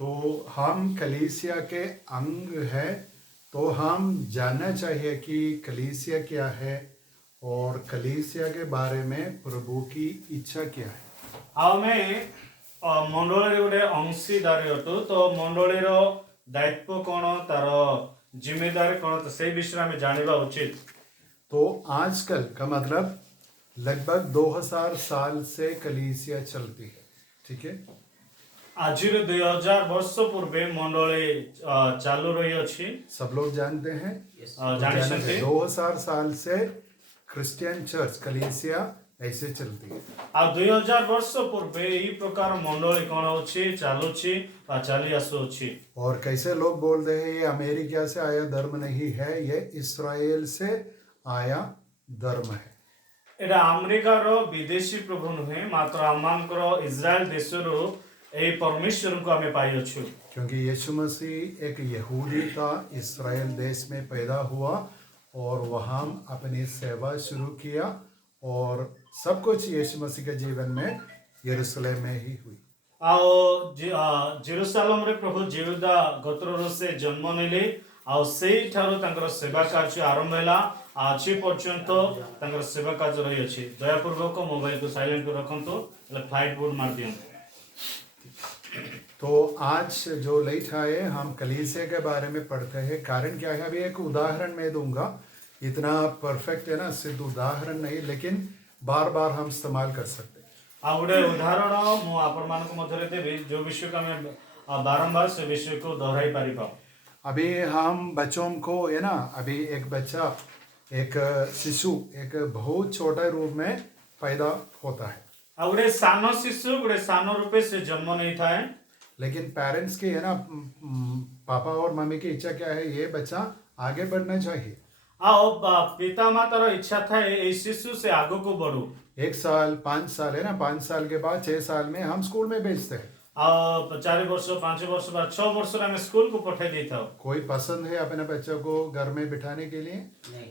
तो हम कलीसिया के अंग है, तो हम जानना चाहिए कि कलीसिया क्या है और कलीसिया के बारे में प्रभु की इच्छा क्या है। आमे मंडली गोटे अंशीदारी अटू तो मंडली दायित्व कौन तार जिम्मेदारी कौन तो से विषय में जानवा उचित। तो आजकल का मतलब लगभग 2000 साल से कलीसिया चलती है, ठीक है। आज 2000 वर्ष पूर्व मंडली चालू रही अच्छी, सब लोग जानते हैं। जानी 2000 साल से क्रिश्चियन चर्च कलीसिया ऐसे चलती है। आ 2000 वर्ष पूर्व यही प्रकार मंडली कौन होची चालुची आ चली आसुची। और कैसे लोग बोलते हैं ये अमेरिका से आया धर्म नहीं है, ये इस्राएल से आया धर्म है। एटा अमेरिका रो विदेशी प्रभु नुहे, मात्र आमानकर इजराइल देशरो ए परमेश्वर को हमें पाई अछु। क्योंकि यीशु मसीह एक यहूदी था, इस्राएल देश में पैदा हुआ और वहाँ अपनी सेवा शुरू किया और सब कुछ यीशु मसीह के जीवन में यरूशलेम में ही हुई। आओ जेरूशलेम रे प्रभु जेहुदा गोत्र से जन्म नेले आओ सेई ठारो तांकर सेवा कार्य आरंभ हैला। आज पर्यंत तांकर सेवा कार्य रही अछि। दयापूर्वक मोबाइल को साइलेंट को रखंतो, फ्लाइट मोड मार दियंतो। तो आज जो लेट आए हम कलीसिया के बारे में पढ़ते हैं। कारण क्या है, अभी एक उदाहरण मैं दूंगा, इतना परफेक्ट है ना, सिर्फ उदाहरण नहीं लेकिन बार बार हम इस्तेमाल कर सकते हैं। आ गोटे उदाहरण मु आपण मान को मधरे देबी जो विषय का मैं बारंबार से विषय को दोहराई पारिबा। अभी हम बच्चों को है ना, अभी एक बच्चा, एक शिशु एक बहुत छोटा रूप में पैदा होता है। आ गोटे सानो शिशु गोटे सानो रूपे से जन्म नहीं था, लेकिन पेरेंट्स की है ना, पापा और मम्मी की इच्छा क्या है, ये बच्चा आगे बढ़ना चाहिए। आओ पिता माता इच्छा था इस शिशु से आगे को बढ़ू। 1 साल 5 साल है ना, 5 साल के बाद 6 साल में हम स्कूल में भेजते हैं। 4 वर्ष 5 वर्ष बाद 6 वर्ष में स्कूल को पठा देता। कोई पसंद है अपने बच्चों को घर में बिठाने के लिए?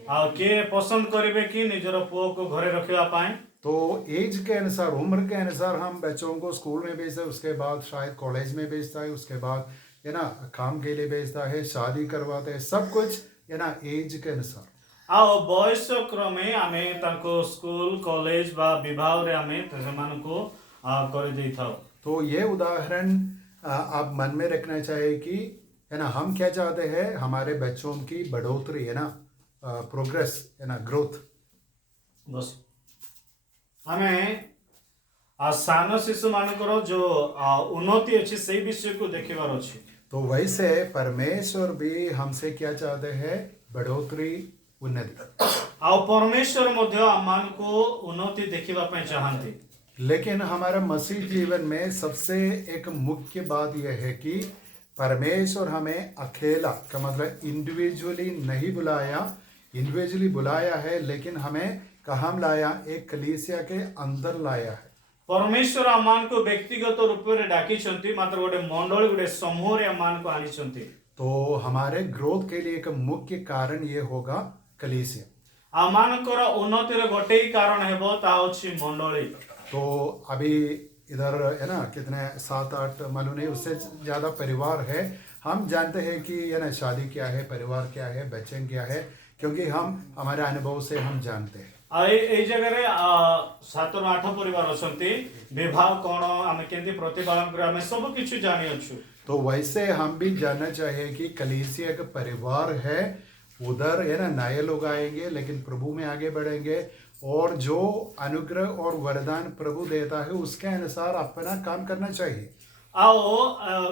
के पसंद करेंगे कि निजर पुओ को घरे रखा पाए। तो एज के अनुसार, उम्र के अनुसार हम बच्चों को स्कूल में भेजते हैं, उसके बाद शायद कॉलेज में भेजता है, उसके बाद है ना काम के लिए भेजता है, शादी करवाते हैं, सब कुछ है ना एज के अनुसार। आओ बयस क्रमे आमे ताको स्कूल कॉलेज बा विवाह रे आमे तजमान को कर देता। तो ये उदाहरण आप मन में रखना चाहिए कि है ना, हम क्या चाहते हैं, हमारे बच्चों की बढ़ोतरी है ना, प्रोग्रेस है ना, ग्रोथ। बस हमें सानो शिशु मानकर जो उन्नति अच्छी सही विषय को देखेबार अच्छी। तो वैसे परमेश्वर भी हमसे क्या चाहते हैं, बढ़ोतरी, उन्नति। आ परमेश्वर मध्य आमान को उन्नति देखिबा पे चाहते। लेकिन हमारा मसीह जीवन में सबसे एक मुख्य बात यह है कि परमेश्वर हमें अकेला का मतलब इंडिविजुअली नहीं बुलाया, इंडिविजुअली बुलाया है, लेकिन हमें कहाँ लाया, एक कलीसिया के अंदर लाया है। परमेश्वर आमान को व्यक्तिगत रूप में डाकी छंती, मात्र गोटे मंडल गोटे समूह रे आमान को आनी छंती। तो हमारे ग्रोथ के लिए एक मुख्य कारण ये होगा कलीसिया। आमानकर उन्नति रे गोटे ही कारण हेबो ता अछि मंडली। तो अभी इधर है ना कितने 7-8 मालूम नहीं, उससे ज़्यादा परिवार है। हम जानते हैं कि है ना शादी क्या है, परिवार क्या है, बच्चे क्या है, क्योंकि हम हमारे अनुभव से हम जानते हैं। ए जगह 7-8 परिवार अछंती, विवाह कोन आमे केंति प्रतिपालन करे आमे सब किछु जानि अछु। तो वैसे हम भी जानना चाहिए कि कलीसिया का परिवार है, उधर है ना नए लोग आएंगे लेकिन प्रभु में आगे बढ़ेंगे और जो अनुग्रह और वरदान प्रभु देता है उसके अनुसार अपना काम करना चाहिए। आओ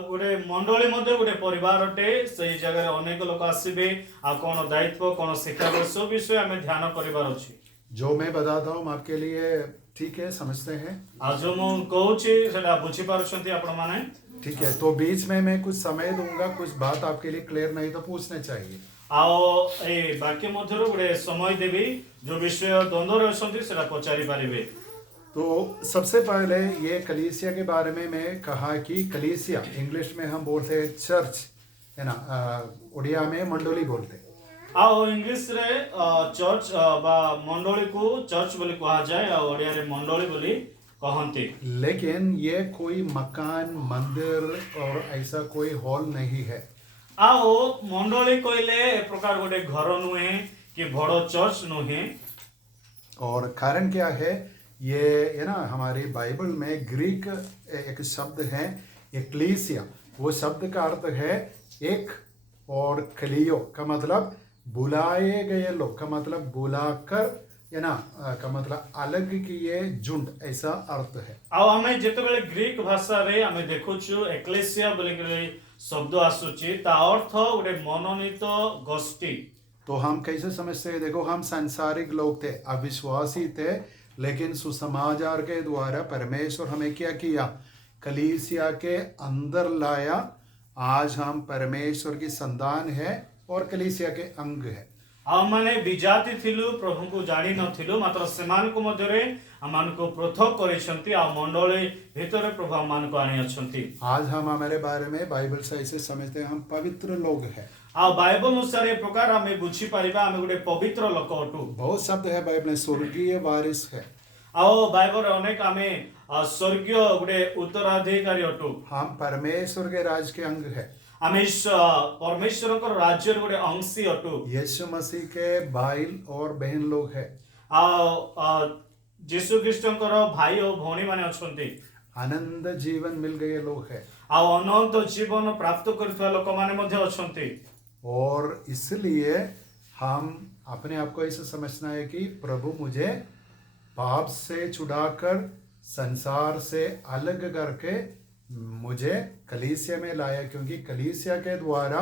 गोटे मंडली मध्य गोटे परिवार अटे, सही जगह अनेक लोक आसबे आ कोन दायित्व कोन शिक्षा सब विषय आमे ध्यान करिवार अछि। जो मैं बताता हूँ आपके लिए ठीक है, समझते हैं? आज मु कहूची सेटा बुझी पारुछंती आपण माने। ठीक है, तो बीच में मैं कुछ समय दूंगा, कुछ बात आपके लिए क्लियर नहीं तो पूछना चाहिए। आओ ए बाकी मध्य गोटे समय देवी, जो विषय द्वंद्व अछंती सेटा पचारि पारिबे। तो सबसे पहले ये कलीसिया के बारे में मैं कहा कि कलीसिया इंग्लिश में हम बोलते हैं चर्च है ना, उड़िया में मंडली बोलते हैं। आओ इंग्लिश रे चर्च बा मंडली को चर्च बोली कहा जाए, आ ओडिया रे मंडली बोली कहते। लेकिन ये कोई मकान, मंदिर और ऐसा कोई हॉल नहीं है। आओ मंडली कहले ए प्रकार गोटे घर नुहे कि बड़ चर्च नुहे। और कारण क्या है? ये ना हमारी बाइबल में ग्रीक एक शब्द है एक्लीसिया। वो शब्द का अर्थ है एक, और कलियो का मतलब बुलाए गए लोग का मतलब बुलाकर, का मतलब अलग किए झुंड, ऐसा अर्थ है। आओ हमें जितेबाला ग्रीक भाषा रे हमें देखुछु एक्लेसिया बोले शब्द आसुची ता अर्थ गोटे मनोनीत गोष्ठी। तो हम कैसे समझते हैं? देखो, हम सांसारिक लोग थे, अविश्वासी थे, लेकिन सुसमाचार के द्वारा परमेश्वर हमें क्या किया? कलीसिया के अंदर लाया। आज हम परमेश्वर की संतान है और कलीसिया के अंग है। आमने विजाति थिलु प्रभु को जानी नथिलु मात्र सेमान को मध्यरे आमान को पृथक करिसंती आ मंडली भितरे प्रभु आमान को आनी अछंती। आज हम हमारे बारे में बाइबल से ऐसे समझते हैं, हम पवित्र लोग हैं। आ बाइबल अनुसार ए प्रकार हमें बुझी परिबा हमें गोटे पवित्र लोक अटु। बहुत शब्द है बाइबल में, स्वर्गीय वारिस है। आओ बाइबल अनेक हमें स्वर्गीय गोटे उत्तराधिकारी अटु। हम परमेश्वर के राज के अंग है। हमें परमेश्वर को राज्य गोटे अंशी अटु। यीशु मसीह के भाई और बहन लोग है। यीशु ख्रीष्टंकर भाई और भौणी माने अछंती। आनंद जीवन मिल गए लोग है। आ अनंत जीवन प्राप्त करथवा लोक माने मध्ये अछंती। और इसलिए हम अपने आप को ऐसे समझना है कि प्रभु मुझे पाप से छुड़ाकर संसार से अलग करके मुझे कलीसिया में लाया, क्योंकि कलीसिया के द्वारा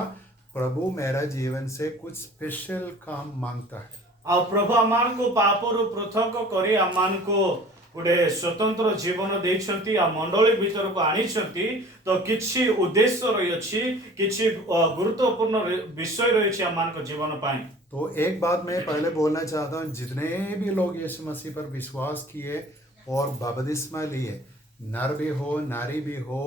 प्रभु मेरा जीवन से कुछ स्पेशल काम मांगता है। आ प्रभु आमान को पापरु पृथक करी आमान को गोटे स्वतंत्र जीवन देइछंती आ मंडली भीतर को आनिछंती। तो किछि उद्देश्य रही अछि, किछि गुरुत्वपूर्ण विषय रही अछि आमान को जीवन पाए। तो एक बात मैं पहले बोलना चाहता हूँ, जितने भी लोग यीशु मसीह पर विश्वास किए और बपतिस्मा लिए, नर भी हो नारी भी हो,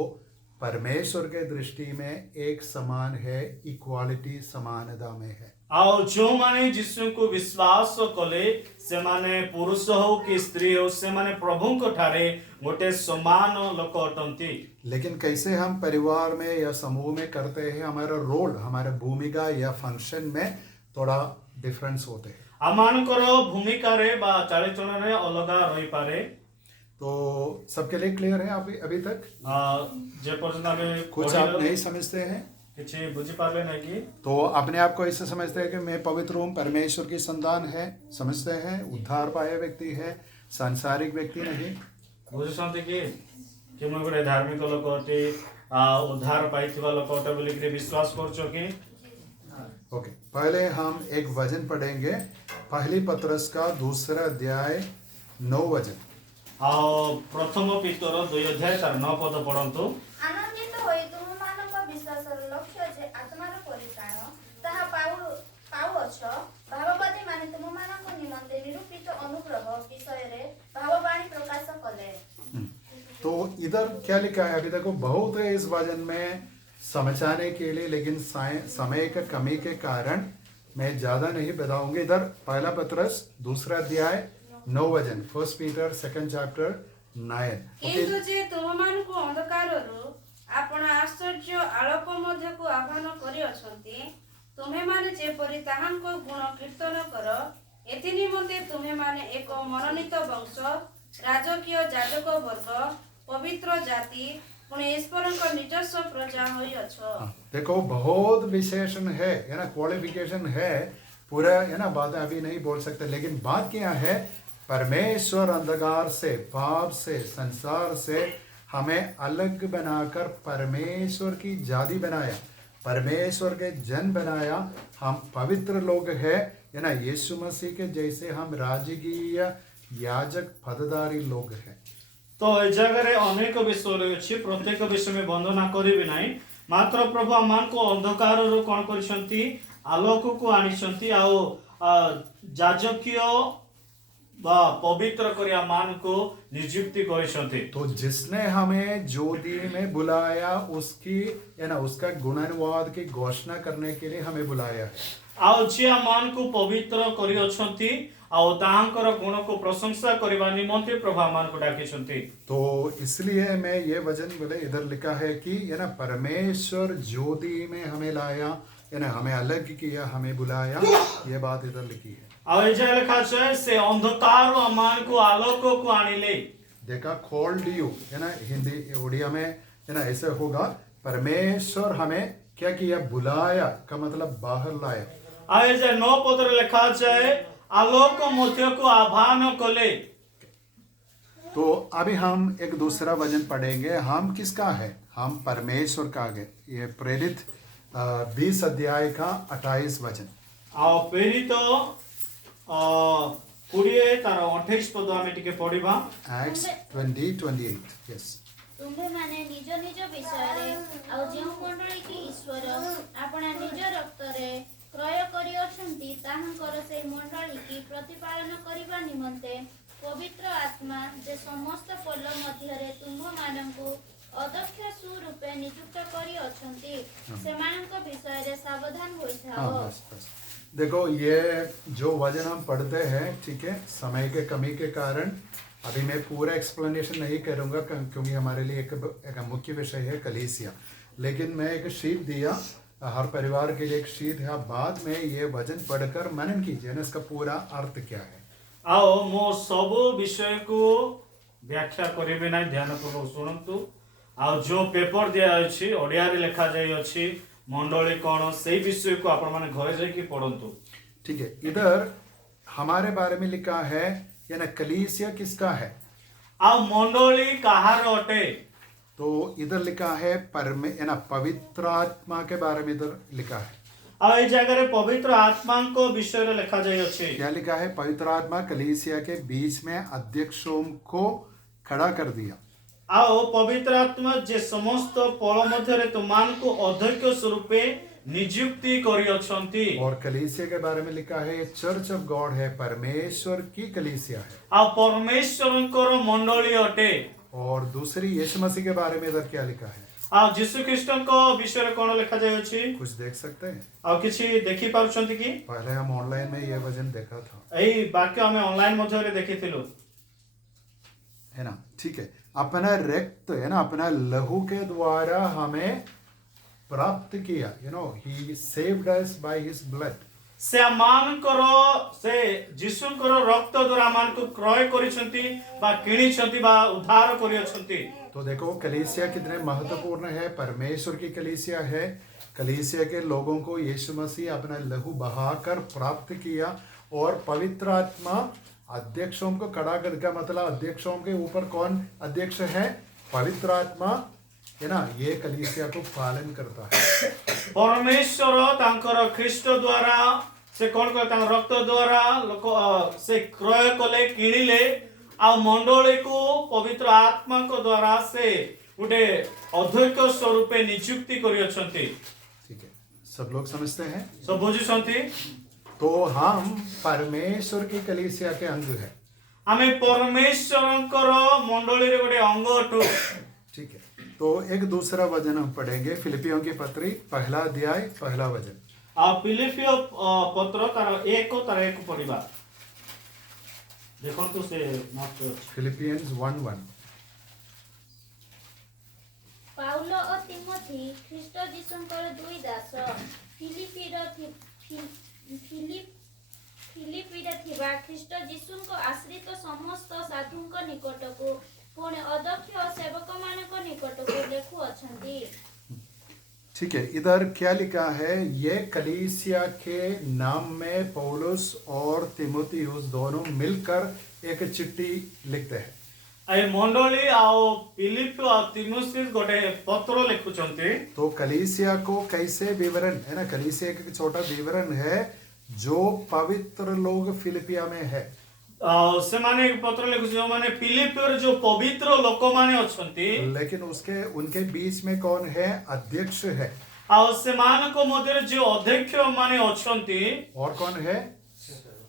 परमेश्वर के दृष्टि में एक समान है, इक्वालिटी समानता में है। आओ जो माने जिसु को विश्वास कले से माने पुरुष हो कि स्त्री हो, से माने प्रभु को ठारे गोटे समान लोक अटंती। लेकिन कैसे हम परिवार में या समूह में करते हैं, हमारा रोल, हमारा भूमिका या फंक्शन में थोड़ा डिफरेंस होते हैं। आमानकर भूमिका रे बा चालीचलन रे अलगा रही पारे। तो सबके लिए क्लियर है अभी तक? जे पर्यंत हमें कुछ आप नहीं समझते हैं, किछि बुझी पाले नहीं कि तो अपने आप को ऐसे समझते हैं कि मैं पवित्र हूँ, परमेश्वर की संतान है, समझते हैं, उद्धार पाया व्यक्ति है, सांसारिक व्यक्ति नहीं। बुझुछंती कि मैं गोटे धार्मिक लोक अटे, उद्धार पाइथिबा लोक अटे बोली कि विश्वास करछो कि? ओके, पहले हम एक वचन पढ़ेंगे, पहली पत्रस का 2 अध्याय 9 वचन। प्रथम पीतर 2 अध्याय 9 पद पढ़ंतु। आनंदित होई तुमମାନଙ୍କ विश्वासर लक्ष्य जे आत्मार परित्राण ताहा पाउअछ भाववादी माने तुमମାନଙ୍କ निमंते निरूपित अनुग्रह विषय रे भाववाणी प्रकाश कले। तो इधर क्या लिखा है? अभी देखो, बहुत है इस वचन में समझाने के लिए, लेकिन समय का कमी के कारण मैं ज्यादा नहीं बताऊंगा। इधर पहला पत्रस 2 अध्याय 9 वचन, 1 Peter 2nd chapter 9। किंतु जे तुमମାନଙ୍କୁ ଅନ୍ଧକାରରୁ ଆପଣ ଆଶ୍ଚର୍ଯ୍ୟ ଆଲୋକ ମଧ୍ୟକୁ ଆହ୍ୱାନ କରିଅଛନ୍ତି, ତୁମେମାନେ ଯେପରି ତାହାଙ୍କ ଗୁଣ କୀର୍ତ୍ତନ କର, ଏଥି ନିମନ୍ତେ ତୁମେମାନେ ଏକ ମନୋନୀତ ବଂଶ, ରାଜକୀୟ ଯାଜକ ବର୍ଗ, ପବିତ୍ର ଜାତି, ପୁଣି ଈଶ୍ୱରଙ୍କ ନିଜସ୍ୱ ପ୍ରଜା ହୋଇଅଛ। देखो, बहुत विशेषण है ना, क्वालिफिकेशन है पूरा, है ना, बात अभी नहीं बोल सकते, लेकिन बात क्या है? परमेश्वर अंधकार से, पाप से, संसार से हमें अलग बनाकर परमेश्वर की जाति बनाया, परमेश्वर के जन बनाया। हम पवित्र लोग हैं, है ना, यीशु मसीह के जैसे हम राजकीय याजक पदधारी लोग हैं। तो ए जगह रे अनेक विषय रही, प्रत्येक विषय में बंधना करिबि नाही। मात्र प्रभु आमान को अंधकार रो कोन करिसंती, आलोक को आनिसंती, आ याजकीय पवित्र करिया मान को नियुक्ति करिसंती। तो जिसने हमें ज्योति में बुलाया, उसकी, है ना, उसका गुणानुवाद की घोषणा करने के लिए हमें बुलाया है। ଆଉ ଯିଏ ମାନଙ୍କୁ ପବିତ୍ର କରି ଅଛନ୍ତି ଆଉ ତାହାଙ୍କର ଗୁଣକୁ ପ୍ରଶଂସା କରିବା ନିମନ୍ତେ ପ୍ରଭୁ ଆମମାନଙ୍କୁ ଡାକିଛନ୍ତି। तो इसलिए मैं ये वचन बोले इधर लिखा है कि ये ना परमेश्वर ज्योति में हमें लाया, ये ना हमें अलग किया, हमें बुलाया, ये बात इधर लिखी है। ଆଉ ଏଯାଏ ଲେଖା ଅଛି ସେ ଅନ୍ଧକାରରୁ ଆମମାନଙ୍କୁ ଆଲୋକକୁ ଆଣିଲେ। देखा कॉल्ड यू, है ना हिंदी उड़िया में है ना ऐसे होगा, परमेश्वर हमें क्या किया, बुलाया का मतलब बाहर लाया। ଆଉ ଏଯାଏ 9 ପଦରେ ଲେଖା ଅଛି ଆଲୋକ ମଧ୍ୟକୁ ଆହ୍ୱାନ କଲେ। तो अभी हम एक दूसरा वचन पढ़ेंगे, हम किसका है, हम परमेश्वर का है। ये प्रेरित 20 अध्याय का 28 वचन। ଆଉ ପ୍ରେରିତ 20 ତାର 28 ପଦ ଆମେ ଟିକେ ପଢିବା। Acts 20:28, yes। ତୁମ୍ଭେମାନେ ନିଜ ନିଜ ବିଷୟରେ ଆଉ ଯେଉଁ ମଣ୍ଡଳୀ କି ଈଶ୍ୱର ଆପଣା ନିଜ ରକ୍ତରେ କ୍ରୟ କରିଅଛନ୍ତି ତାହାଙ୍କର ସେହି ମଣ୍ଡଳୀ କି ପ୍ରତିପାଳନ କରିବା ନିମନ୍ତେ ପବିତ୍ର ଆତ୍ମା ଯେ ସମସ୍ତ ପୋଲ ମଧ୍ୟରେ ତୁମ୍ଭମାନଙ୍କୁ ଅଧ୍ୟକ୍ଷ ସୁରୂପେ ନିଯୁକ୍ତ କରିଅଛନ୍ତି ସେମାନଙ୍କ ବିଷୟରେ ସାବଧାନ हाँ ହୋଇଥାଅ। बस देखो, ये जो वचन हम पढ़ते हैं, ठीक है, समय के कमी के कारण अभी मैं पूरा एक्सप्लेनेशन नहीं करूँगा क्योंकि हमारे लिए एक मुख्य विषय है कलीसिया। लेकिन मैं एक शीट दिया, हर परिवार के लिए एक शीट है। आप बाद में ये वचन पढ़कर मनन कीजिए ना, इसका पूरा अर्थ क्या है। ଆଉ ମୁଁ ସବୁ ବିଷୟକୁ ବ୍ୟାଖ୍ୟା କରିବି ନାହିଁ, ଧ୍ୟାନପୂର୍ବକ ଶୁଣନ୍ତୁ। ଆଉ ଯେଉଁ ପେପର ଦିଆଯାଇଛି ଓଡ଼ିଆରେ ଲେଖାଯାଇଅଛି ମଣ୍ଡଳୀ କ'ଣ, ସେଇ ବିଷୟକୁ ଆପଣମାନେ ଘରେ ଯାଇକି ପଢ଼ନ୍ତୁ। ठीक है, इधर हमारे बारे में लिखा है, ये ना कलीसिया किसका है, ଆଉ ମଣ୍ଡଳୀ କାହାର ଅଟେ? तो इधर लिखा है ये ना पवित्र आत्मा के बारे में इधर लिखा है। ଆଉ ଏଇ ଜାଗାରେ ପବିତ୍ର ଆତ୍ମାଙ୍କ ବିଷୟରେ ଲେଖାଯାଇଅଛି। क्या लिखा है, पवित्र आत्मा कलीसिया के बीच में अध्यक्षों को खड़ा कर दिया। ଆଉ ପବିତ୍ର ଆତ୍ମା ଯେ ସମସ୍ତ ପଳ ମଧ୍ୟରେ ତୁମମାନଙ୍କୁ ଅଧ୍ୟକ୍ଷ ସ୍ୱରୂପେ ନିଯୁକ୍ତି କରିଅଛନ୍ତି। और कलीसिया के बारे में लिखा है, चर्च ऑफ गॉड है, परमेश्वर की कलीसिया है। ଆଉ ପରମେଶ୍ୱରଙ୍କର ମଣ୍ଡଳୀ ଅଟେ। और दूसरी यीशु मसीह के बारे में इधर क्या लिखा है, ଆଉ ଯୀଶୁ ଖ୍ରୀଷ୍ଟଙ୍କ ବିଷୟରେ କ'ଣ ଲେଖାଯାଇଅଛି? कुछ देख सकते हैं। ଆଉ କିଛି ଦେଖି ପାରୁଛନ୍ତି କି? पहले हम ऑनलाइन में ये वचन देखा था, ଏଇ ବାକ୍ୟ ଆମେ ଅନଲାଇନ ମଧ୍ୟରେ ଦେଖିଥିଲୁ। है ना, ठीक है। अपना रक्त, है ना, अपना लहू के द्वारा हमें प्राप्त किया, he saved us by his blood। ସେ ଆମମାନଙ୍କର ସେ ଯୀଶୁଙ୍କର ରକ୍ତ ଦ୍ୱାରା ଆମମାନଙ୍କୁ କ୍ରୟ କରିଛନ୍ତି ବା କିଣିଛନ୍ତି ବା ଉଦ୍ଧାର କରିଅଛନ୍ତି। तो देखो कलीसिया कितने महत्वपूर्ण है, परमेश्वर की कलीसिया है। कलीसिया के लोगों को यीशु मसीह अपना लहू बहाकर प्राप्त किया, और पवित्र आत्मा अध्यक्षों को खड़ा कर, का मतलब अध्यक्षों के ऊपर कौन अध्यक्ष है, पवित्र आत्मा, है ना, ये कलीसिया को पालन करता है। ପରମେଶ୍ୱର ତାଙ୍କର ଖ୍ରୀଷ୍ଟ ଦ୍ୱାରା ସେ କ'ଣ କଲେ, ତାଙ୍କ ରକ୍ତ ଦ୍ୱାରା ଲୋକ ସେ କ୍ରୟ କଲେ, କିଣିଲେ। ଆଉ ମଣ୍ଡଳୀକୁ ପବିତ୍ର ଆତ୍ମାଙ୍କ ଦ୍ୱାରା ସେ ଗୋଟେ ଅଧ୍ୟକ୍ଷ ସ୍ୱରୂପେ ନିଯୁକ୍ତି କରିଅଛନ୍ତି। ठीक है, सब लोग समझते हैं। ସବୁ ବୁଝୁଛନ୍ତି? तो हम परमेश्वर की कलीसिया के अंग है। ଆମେ ପରମେଶ୍ୱରଙ୍କର ମଣ୍ଡଳୀରେ ଗୋଟେ ଅଙ୍ଗ ଅଟୁ। ठीक है, तो एक दूसरा वचन हम पढ़ेंगे, फिलिपियों की पत्री 1 अध्याय 1 वचन। ଆଉ ପିଲିପିଓ ପତ୍ର ତାର 1 ପଢିବା। ଦେଖନ୍ତୁ ସେ ନଷ୍ଟ ଅଛି। फिलिपियंस 1:1। ପାଉଲ ଓ ତିମୋଥୀ ଖ୍ରୀଷ୍ଟ ଯୀଶୁଙ୍କର ଦୁଇ ଦାସ, ଫିଲିପିରେ ଥିବା ଖ୍ରୀଷ୍ଟ ଯୀଶୁଙ୍କ ଆଶ୍ରିତ ସମସ୍ତ ସାଧୁଙ୍କ ନିକଟକୁ ପୁଣି ଅଧ୍ୟକ୍ଷ ଓ ସେବକମାନଙ୍କ ନିକଟକୁ ଲେଖୁଅଛନ୍ତି। ठीक है, इधर क्या लिखा है, ये कलीसिया के नाम में पौलुस और तिमोथियुस दोनों मिलकर एक चिट्ठी लिखते हैं। এই ମଣ୍ଡଳୀ ଆଉ ପିଲିପ ଆଉ ତିମୋଥୀ ଗୋଟେ ପତ୍ର ଲେଖୁଛନ୍ତି। तो कलीसिया को कैसे विवरण, है ना, कलीसिया का एक छोटा विवरण है जो पवित्र लोग फिलिपिया में है। ଆଉ ସେମାନେ ଏକ ପତ୍ର ଲେଖୁଛନ୍ତି ଯେଉଁମାନେ ପିଲିପିଓରେ ଯୋଉ ପବିତ୍ର ଲୋକମାନେ ଅଛନ୍ତି। लेकिन उनके बीच में कौन है, अध्यक्ष है। ଆଉ ସେମାନଙ୍କ ମଧ୍ୟରେ ଯୋଉ ଅଧ୍ୟକ୍ଷ ମାନେ ଅଛନ୍ତି, और कौन है,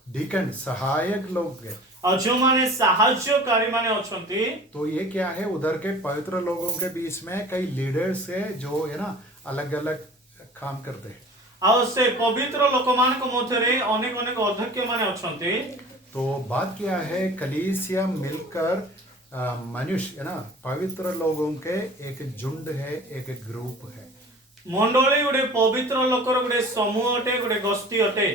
डीकन, सहायक लोग है। ଆଉ ଯୋଉମାନେ ସାହାଯ୍ୟକାରୀ ମାନେ ଅଛନ୍ତି। तो ये क्या है, उधर के पवित्र लोगों के बीच में कई लीडर्स है जो, है ना, अलग अलग काम करते हैं। ଆଉ ସେ ପବିତ୍ର ଲୋକମାନଙ୍କ ମଧ୍ୟରେ ଅନେକ ଅନେକ ଅଧ୍ୟକ୍ଷ ମାନେ ଅଛନ୍ତି। तो बात क्या है, कलीसिया मिलकर मनुष्य है ना, पवित्र लोगों के एक झुंड है, एक ग्रुप है। ମଣ୍ଡଳୀ ଗୋଟେ ପବିତ୍ର ଲୋକର ଗୋଟେ ସମୂହ ଅଟେ, ଗୋଟେ ଗୋଷ୍ଠୀ ଅଟେ।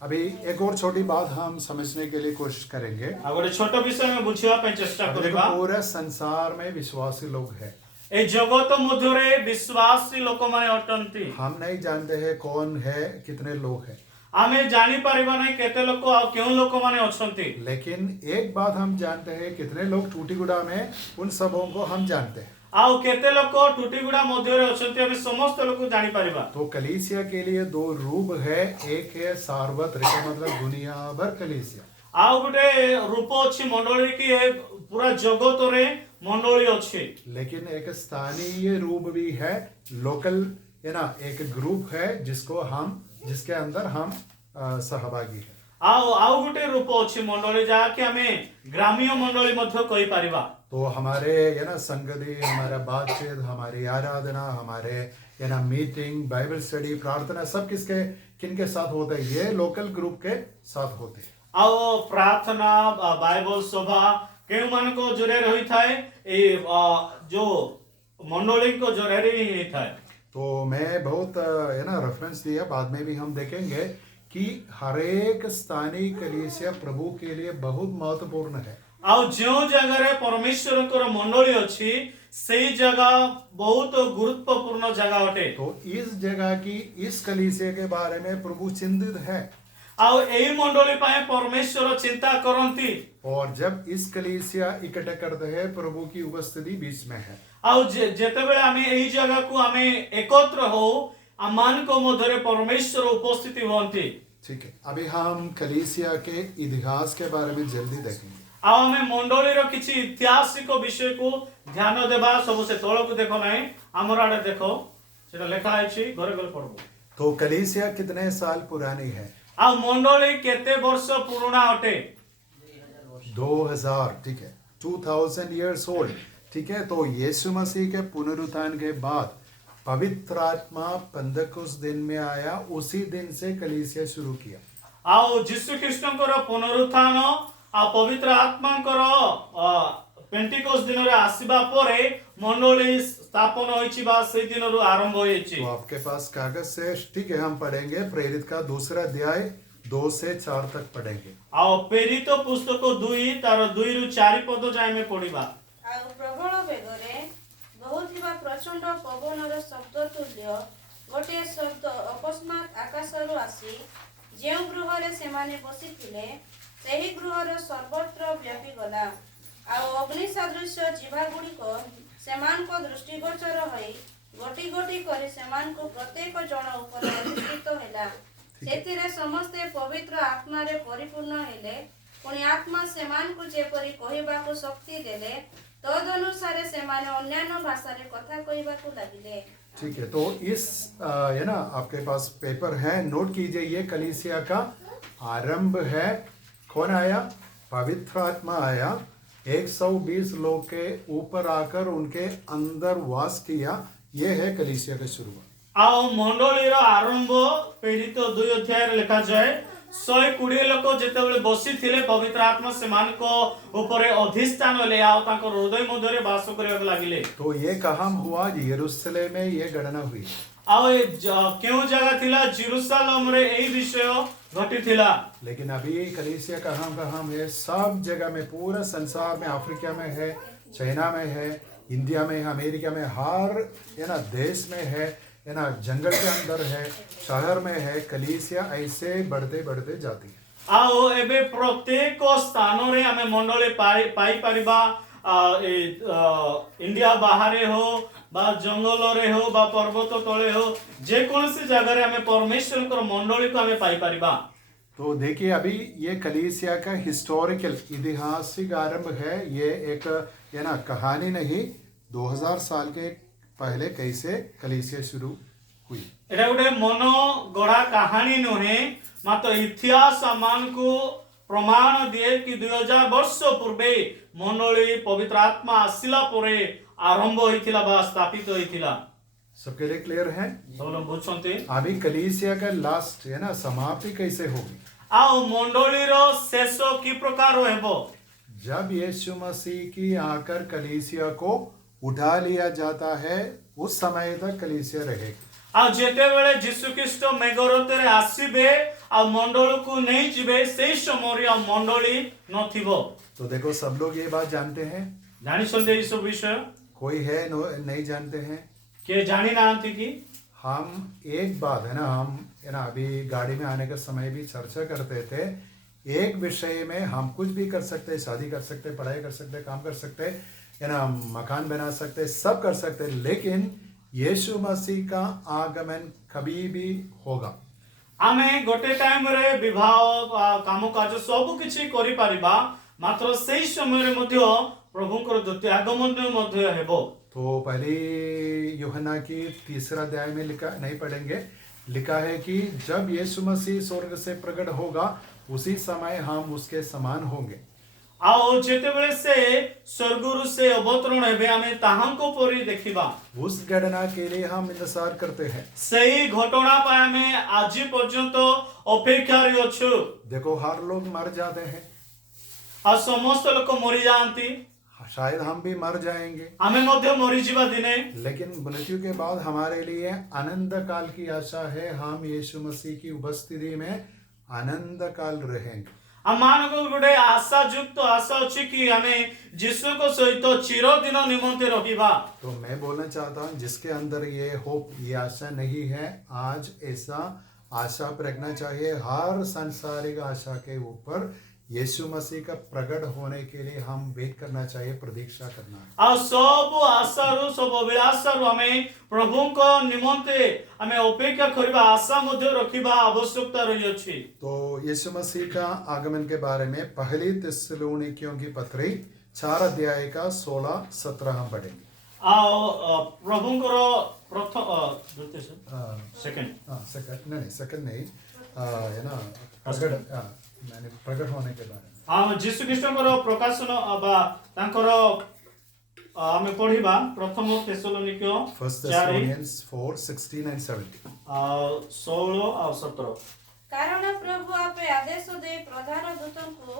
अभी एक और छोटी बात हम समझने के लिए कोशिश करेंगे। ଆଉ ଗୋଟେ ଛୋଟ ବିଷୟ ଆମେ ବୁଝିବା ପାଇଁ ଚେଷ୍ଟା देखो, କରିବା। पूरे संसार में विश्वासी लोग हैं। ଏ ଜଗତ ମଧ୍ୟରେ ବିଶ୍ୱାସୀ ଲୋକମାନେ ଅଟନ୍ତି। हम नहीं जानते हैं कौन है, कितने लोग हैं, ଆମେ ଜାଣିପାରିବା ନାହିଁ କେତେ ଲୋକ ଆଉ କେଉଁ ଲୋକମାନେ ଅଛନ୍ତି। लेकिन एक बात हम जानते हैं, कितने लोग टूटीगुड़ा में, उन सबों को हम जानते हैं। ଆଉ କେତେ ଲୋକ ଟୁଟିଗୁଡା ମଧ୍ୟରେ ଅଛନ୍ତି ଆମେ ସମସ୍ତ ଲୋକ ଜାଣିପାରିବା। तो कलीसिया के लिए दो रूप है, एक है सार्वत्रिक, मतलब दुनिया भर कलीसिया, ଆଉ ଗୋଟେ ରୂପ ଅଛି ମଣ୍ଡଳୀ କି ଏ ପୁରା ଜଗତରେ ମଣ୍ଡଳୀ ଅଛି। लेकिन एक स्थानीय रूप भी है, लोकल है ना, एक ग्रुप है जिसके अंदर हम सहभागी है। ଆଉ ଗୋଟେ ରୂପ ଅଛି ମଣ୍ଡଳୀ ଯାହାକି ଆମେ ଗ୍ରାମୀୟ ମଣ୍ଡଳୀ ମଧ୍ୟ କହିପାରିବା। तो हमारे है ना संगति, हमारा बातचीत, हमारी आराधना, हमारे है ना मीटिंग, बाइबल स्टडी, प्रार्थना, सब किनके साथ होते हैं? ये लोकल ग्रुप के साथ होते हैं। ଆଉ ପ୍ରାର୍ଥନା ବାଇବଲ ସଭା କେଉଁମାନଙ୍କ ଜରିଆରେ ହୋଇଥାଏ? ଏଇ ଯୋଉ ମଣ୍ଡଳୀଙ୍କ ଜରିଆରେ ହିଁ ହେଇଥାଏ। तो मैं बहुत है ना रेफरेंस दिया, बाद में भी हम देखेंगे कि हर एक स्थानीय कलीसिया प्रभु के लिए बहुत महत्वपूर्ण है। ଆଉ ଯେଉଁ ଜାଗାରେ ପରମେଶ୍ୱରଙ୍କର ମଣ୍ଡଳୀ ଅଛି ସେଇ ଜାଗା ବହୁତ ଗୁରୁତ୍ୱପୂର୍ଣ୍ଣ ଜାଗା ଅଟେ। तो इस जगह की, इस कलीसिया के बारे में प्रभु चिंतित है। ଆଉ ଏଇ ମଣ୍ଡଳୀ ପାଇଁ ପରମେଶ୍ୱର ଚିନ୍ତା କରନ୍ତି। और जब इस कलीसिया इकट्ठा करते हैं, प्रभु की उपस्थिति बीच में है। ଆଉ ଯେତେବେଳେ ଆମେ ଏଇ ଜାଗାକୁ ଆମେ ଏକତ୍ର ହଉ ଆମମାନଙ୍କ ମଧ୍ୟରେ ପରମେଶ୍ୱର ଉପସ୍ଥିତି ହୁଅନ୍ତି। ठीक है, अभी हम कलीसिया के इतिहास के बारे में जल्दी देखेंगे। ଆଉ ଆମେ ମଣ୍ଡଳୀର କିଛି ଐତିହାସିକ ବିଷୟକୁ ଧ୍ୟାନ ଦେବା। ସବୁ ସେ ତଳକୁ ଦେଖ ନାହିଁ, ଆମର ଆଡେ ଦେଖ, ସେଟା ଲେଖା ହେଇଛି, ଘରେ ଘରେ ପଢିବ। तो कलीसिया कितने साल पुरानी है? ଆଉ ମଣ୍ଡଳୀ କେତେ ବର୍ଷ ପୁରୁଣା ଅଟେ? 2000, ठीक है, 2000 years old, ठीक है। तो यीशु मसीह के पुनरुत्थान के बाद पवित्र आत्मा पेंतेकोस्त दिन में आया, उसी दिन से कलीसिया शुरू किया। ଆଉ ଯୀଶୁ ଖ୍ରୀଷ୍ଟଙ୍କର ପୁନରୁତ୍ଥାନ ଆଉ ପବିତ୍ର ଆତ୍ମାଙ୍କର ପେଣ୍ଟିକୋସ୍ତ ଦିନରେ ଆସିବା ପରେ ମଣ୍ଡଳୀ ସ୍ଥାପନ ହୋଇଛି ବା ସେଇ ଦିନରୁ ଆରମ୍ଭ ହୋଇଛି। तो आपके पास कागज से, ठीक है, हम पढ़ेंगे प्रेरित का दूसरा अध्याय 2 से 4 तक पढ़ेंगे। ଆଉ ପ୍ରେରିତ ପୁସ୍ତକ 2 ତାର 2 ରୁ 4 ପଦ ଯାଏ ଆମେ ପଢିବା। ଆଉ ପ୍ରବଳ ବେଗରେ ବହୁଥିବା ପ୍ରଚଣ୍ଡ ପବନର ଶବ୍ଦ ତୁଲ୍ୟ ଗୋଟିଏ ଶବ୍ଦ ଅକସ୍ମାତ୍ ଆକାଶରୁ ଆସି ଯେଉଁ ଗୃହରେ ସେମାନେ ବସିଥିଲେ ସେହି ଗୃହର ସର୍ବତ୍ର ବ୍ୟାପିଗଲା। ଆଉ ଅଗ୍ନି ସଦୃଶ ଜିଭାଗୁଡ଼ିକ ସେମାନଙ୍କ ଦୃଷ୍ଟିଗୋଚର ହୋଇ ଗୋଟି ଗୋଟି କରି ସେମାନଙ୍କୁ ପ୍ରତ୍ୟେକ ଜଣ ଉପରେ ଅଧିଷ୍ଠିତ ହେଲା। ସେଥିରେ ସମସ୍ତେ ପବିତ୍ର ଆତ୍ମାରେ ପରିପୂର୍ଣ୍ଣ ହେଲେ। ପୁଣି ଆତ୍ମା ସେମାନଙ୍କୁ ଯେପରି କହିବାକୁ ଶକ୍ତି ଦେଲେ, ତଦନୁସାରେ ସେମାନେ ଅନ୍ୟାନ୍ୟ ଭାଷାରେ କଥା କହିବାକୁ ଲାଗିଲେ। ठीक है, तो इस है ना, आपके पास पेपर है, नोट कीजिए, ये कलीसिया का आरंभ है। कौन आया? पवित्र आत्मा आया, 120 लोग के ऊपर आकर उनके अंदर वास किया। ये है कलीसिया का शुरुआत। ଆଉ ମଣ୍ଡଳୀର ଆରମ୍ଭ ପ୍ରେରିତ 2 ଅଧ୍ୟାୟରେ ଲେଖାଯାଏ। 120 ଲୋକ ଯେତେବେଳେ ବସିଥିଲେ ପବିତ୍ର ଆତ୍ମା ସେମାନଙ୍କ ଉପରେ ଅଧିଷ୍ଠାନ ହେଲେ ଆଉ ତାଙ୍କର ହୃଦୟ ମଧ୍ୟରେ ବାସ କରିବାକୁ ଲାଗିଲେ। तो ये कहाँ हुआ? यरूशलेम में ये गणना हुई। ଆଉ ଏ କେଉଁ ଜାଗା ଥିଲା? ଜେରୁସାଲେମରେ ଏହି ବିଷୟ ଘଟିଥିଲା। लेकिन अभी कलीसिया कहाँ कहाँ है? सब जगह में, पूरा संसार में, अफ्रीका में है, चाइना में है, इंडिया में है, अमेरिका में, हर है ना देश में है ना, जंगल के अंदर है, शहर में है। कलीसिया ऐसे बढ़ते बढ़ते जाती है। ଆଉ ଏବେ ପ୍ରତ୍ୟେକ ସ୍ଥାନରେ ଆମେ ମଣ୍ଡଳୀ ପାଇପାରିବା। ଇଣ୍ଡିଆ ବାହାରେ ହଉ ବା ଜଙ୍ଗଲରେ ହଉ ବା ପର୍ବତ ତଳେ ହଉ, ଯେକୌଣସି ଜାଗାରେ ଆମେ ପରମେଶ୍ୱରଙ୍କର ମଣ୍ଡଳୀକୁ ଆମେ ପାଇପାରିବା। तो देखिए, अभी ये कलीसिया का हिस्टोरिकल, ऐतिहासिक आरंभ है। ये एक है ना कहानी नहीं, 2000 साल के पहले कैसे कलीसिया शुरू हुई। এটা ଗୋଟେ ମନ ଗଢା କାହାଣୀ ନୁହେଁ, ମାତ୍ର ଇତିହାସ ଆମକୁ ପ୍ରମାଣ ଦିଏ କି 2000 ବର୍ଷ ପୂର୍ବେ ମଣ୍ଡଳୀ ପବିତ୍ର ଆତ୍ମା ଆସିଲା ପରେ ଆରମ୍ଭ ହୋଇଥିଲା ବା ସ୍ଥାପିତ ହୋଇଥିଲା। सबके लिए क्लियर है? ସବୁ ବୁଝୁଛନ୍ତି। अभी कलीसिया का लास्ट है ना, समाप्ति कैसे होगी? ଆଉ ମଣ୍ଡଳୀର ଶେଷ କି ପ୍ରକାର ହେବ? जब यीशु मसीह की आकर कलीसिया को उठा लिया जाता है, उस समय तक कलीसिया रहेगी। ଆଉ ଯେତେବେଳେ ଯୀଶୁଖ୍ରୀଷ୍ଟ ମେଘରଥରେ ଆସିବେ ଆଉ ମଣ୍ଡଳକୁ ନେଇଯିବେ, ସେଇ ସମୟରେ ଆଉ ମଣ୍ଡଳୀ ନଥିବ। तो देखो, सब लोग ये बात जानते हैं? ଜାଣିଛନ୍ତି ଏଇ ସବୁ ବିଷୟ? कोई है नहीं जानते हैं? କିଏ ଜାଣି ନାହାନ୍ତି କି? हम एक बात है ना, हम है ना अभी गाड़ी में आने के समय भी चर्चा करते थे, एक विषय में हम कुछ भी कर सकते हैं, शादी कर सकते हैं, पढ़ाई कर सकते हैं, काम कर सकते हैं, है ना, मकान बना सकते हैं, सब कर सकते हैं, लेकिन यीशु मसीह का आगमन कभी भी होगा। ଆମେ ଗୋଟେ ଟାଇମରେ ବିବାହ କାମ କାର୍ଯ୍ୟ ସବୁ କିଛି କରିପାରିବା, ମାତ୍ର ସେଇ ସମୟରେ ମଧ୍ୟ ପ୍ରଭୁଙ୍କର ଦ୍ୱିତୀୟ ଆଗମନ ମଧ୍ୟ ହେବ। तो पहली यूहन्ना की 3 अध्याय में लिखा, नहीं पढ़ेंगे, लिखा है कि जब यीशु मसीह स्वर्ग से प्रकट होगा, उसी समय हम उसके समान होंगे। ଆଉ ଯେତେବେଳେ ସେ ସ୍ୱର୍ଗରୁ ସେ ଅବତରଣ ହେବେ, ଆମେ ତାହାଙ୍କ ପରି ଦେଖିବା। उस घटना के लिए हम इंतजार करते हैं। ସେଇ ଘଟଣା ପାଇଁ ଆମେ ଆଜି ପର୍ଯ୍ୟନ୍ତ ଅପେକ୍ଷାରେ ଅଛୁ। देखो, हर लोग मर जाते हैं, ଆଉ ସମସ୍ତ ଲୋକ ମରିଯାଆନ୍ତି, शायद हम भी मर जाएंगे, ଆମେ ମଧ୍ୟ ମରିଯିବା ଦିନେ। लेकिन मृत्यु के बाद हमारे लिए अनंत काल की आशा है। हम यीशु मसीह की उपस्थिति में अनंत काल रहेंगे। ଆମମାନଙ୍କ ଗୋଟେ ଆଶା ଯୁକ୍ତ ଆଶା ଅଛି କି ଆମେ ଯୀଶୁଙ୍କ ସହିତ ଚିରଦିନ ନିମନ୍ତେ ରହିବା। तो मैं बोलना चाहता हूँ, जिसके अंदर ये होप, ये आशा नहीं है, आज ऐसा आशा रखना चाहिए। हर सांसारिक आशा के ऊपर यीशु मसीह का प्रकट होने के लिए हम वेट करना चाहिए, प्रतीक्षा करना है। ଆଉ ସବୁ ଆଶାରୁ ସବୁ ଅଭିଳାଷାରୁ ଆମେ ପ୍ରଭୁଙ୍କ ନିମନ୍ତେ ଆମେ ଅପେକ୍ଷା କରିବା, ଆଶା ମଧ୍ୟ ରଖିବା ଆବଶ୍ୟକତା ରହିଅଛି। तो यीशु मसीह का आगमन के बारे में पहली थिस्सलुनीकियों की पत्री 4 अध्याय का 16-17 हम पढ़ेंगे। ଆଉ ପ୍ରଭୁଙ୍କର ସେକେଣ୍ଡ नहीं, सेकंड नहीं, है ना, प्रकट, मैंने प्रकट होने के बारे में। ଆଉ ଯୀଶୁଖ୍ରୀଷ୍ଟଙ୍କର ପ୍ରକାଶନ ବା ତାଙ୍କର ଆମେ ପଢିବା ପ୍ରଥମ ତେସଲୋନିକ୍ୟ 1 4 Thessalonians 4:16 and 17। ଆଉ 16 ଆଉ 17। କାରଣ ପ୍ରଭୁ ଆପେ ଆଦେଶ ଦେଇ ପ୍ରଧାନ ଦୂତଙ୍କୁ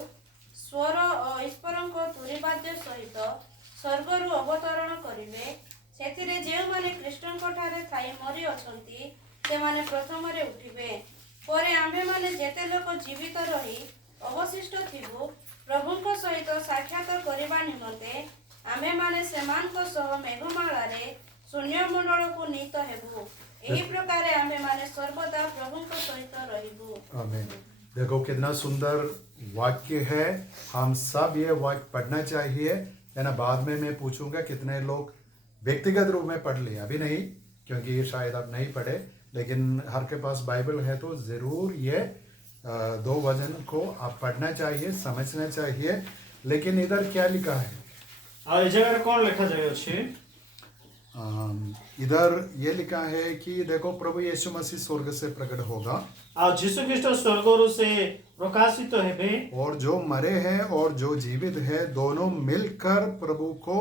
ସ୍ୱର ଓ ଈଶ୍ୱରଙ୍କ ତୁରୀବାଦ୍ୟ ସହିତ ସ୍ୱର୍ଗରୁ ଅବତରଣ କରିବେ। ସେଥିରେ ଯେଉଁମାନେ ଖ୍ରୀଷ୍ଟଙ୍କଠାରେ ଥାଇ ମରିଅଛନ୍ତି, ସେମାନେ ପ୍ରଥମରେ ଉଠିବେ। ପରେ ଆମ୍ଭେମାନେ ଯେତେ ଲୋକ ଜୀବିତ ରହି ଅବଶିଷ୍ଟ ଥିବୁ, ପ୍ରଭୁଙ୍କ ସହିତ ସାକ୍ଷାତ କରିବା ନିମନ୍ତେ ଆମ୍ଭେମାନେ ସେମାନଙ୍କ ସହ ମେଘମାଳାରେ ଶୂନ୍ୟମଣ୍ଡଳକୁ ନୀତ ହେବୁ। ଏହି ପ୍ରକାରେ ଆମ୍ଭେମାନେ ସର୍ବଦା ପ୍ରଭୁଙ୍କ ସହିତ ରହିବୁ। आमीन। देखो, कितना सुंदर वाक्य है। हम सब ये वाक्य पढ़ना चाहिए, है ना। बाद में मैं पूछूंगा कितने लोग व्यक्तिगत रूप में पढ़ लिए। अभी नहीं, क्योंकि ये शायद आप नहीं पढ़े, लेकिन हर के पास बाइबल है तो ज़रूर ये 2 वचन को आप पढ़ना चाहिए, समझना चाहिए। लेकिन इधर क्या लिखा है? ଆଉ ଏ ଜାଗାରେ କ'ଣ ଲେଖାଯାଇଅଛି? इधर ये लिखा है कि देखो, प्रभु यीशु मसीह स्वर्ग से प्रकट होगा, ଆଉ ଯୀଶୁଖ୍ରୀଷ୍ଟ ସ୍ୱର୍ଗରୁ ସେ ପ୍ରକାଶିତ ହେବେ, और जो मरे हैं और जो जीवित है, दोनों मिलकर प्रभु को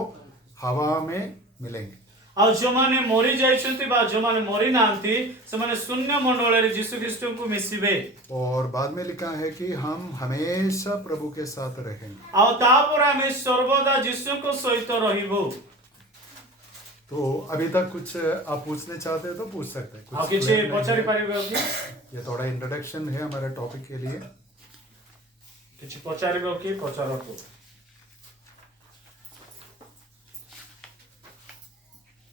हवा में मिलेंगे। ଆଉ ଯେଉଁମାନେ ମରିଯାଇଛନ୍ତି ବା ଯେଉଁମାନେ ମରିନାହାନ୍ତି, ସେମାନେ ଶୂନ୍ୟ ମଣ୍ଡଳରେ ଯୀଶୁଖ୍ରୀଷ୍ଟଙ୍କୁ ମିଶିବେ। और बाद में लिखा है कि हम हमेशा प्रभु के साथ रहेंगे। ଆଉ ତାପରେ ଆମେ ସର୍ବଦା ଯୀଶୁଙ୍କ ସହିତ ରହିବୁ। तो अभी तक कुछ आप पूछने चाहते हो तो पूछ सकते हैं। ଆଉ କିଛି ପଚାରି ପାରିବେ କି? ये थोड़ा इंट्रोडक्शन है हमारे टॉपिक के लिए। କିଛି ପଚାରିବ କି? ପଚାରନ୍ତୁ।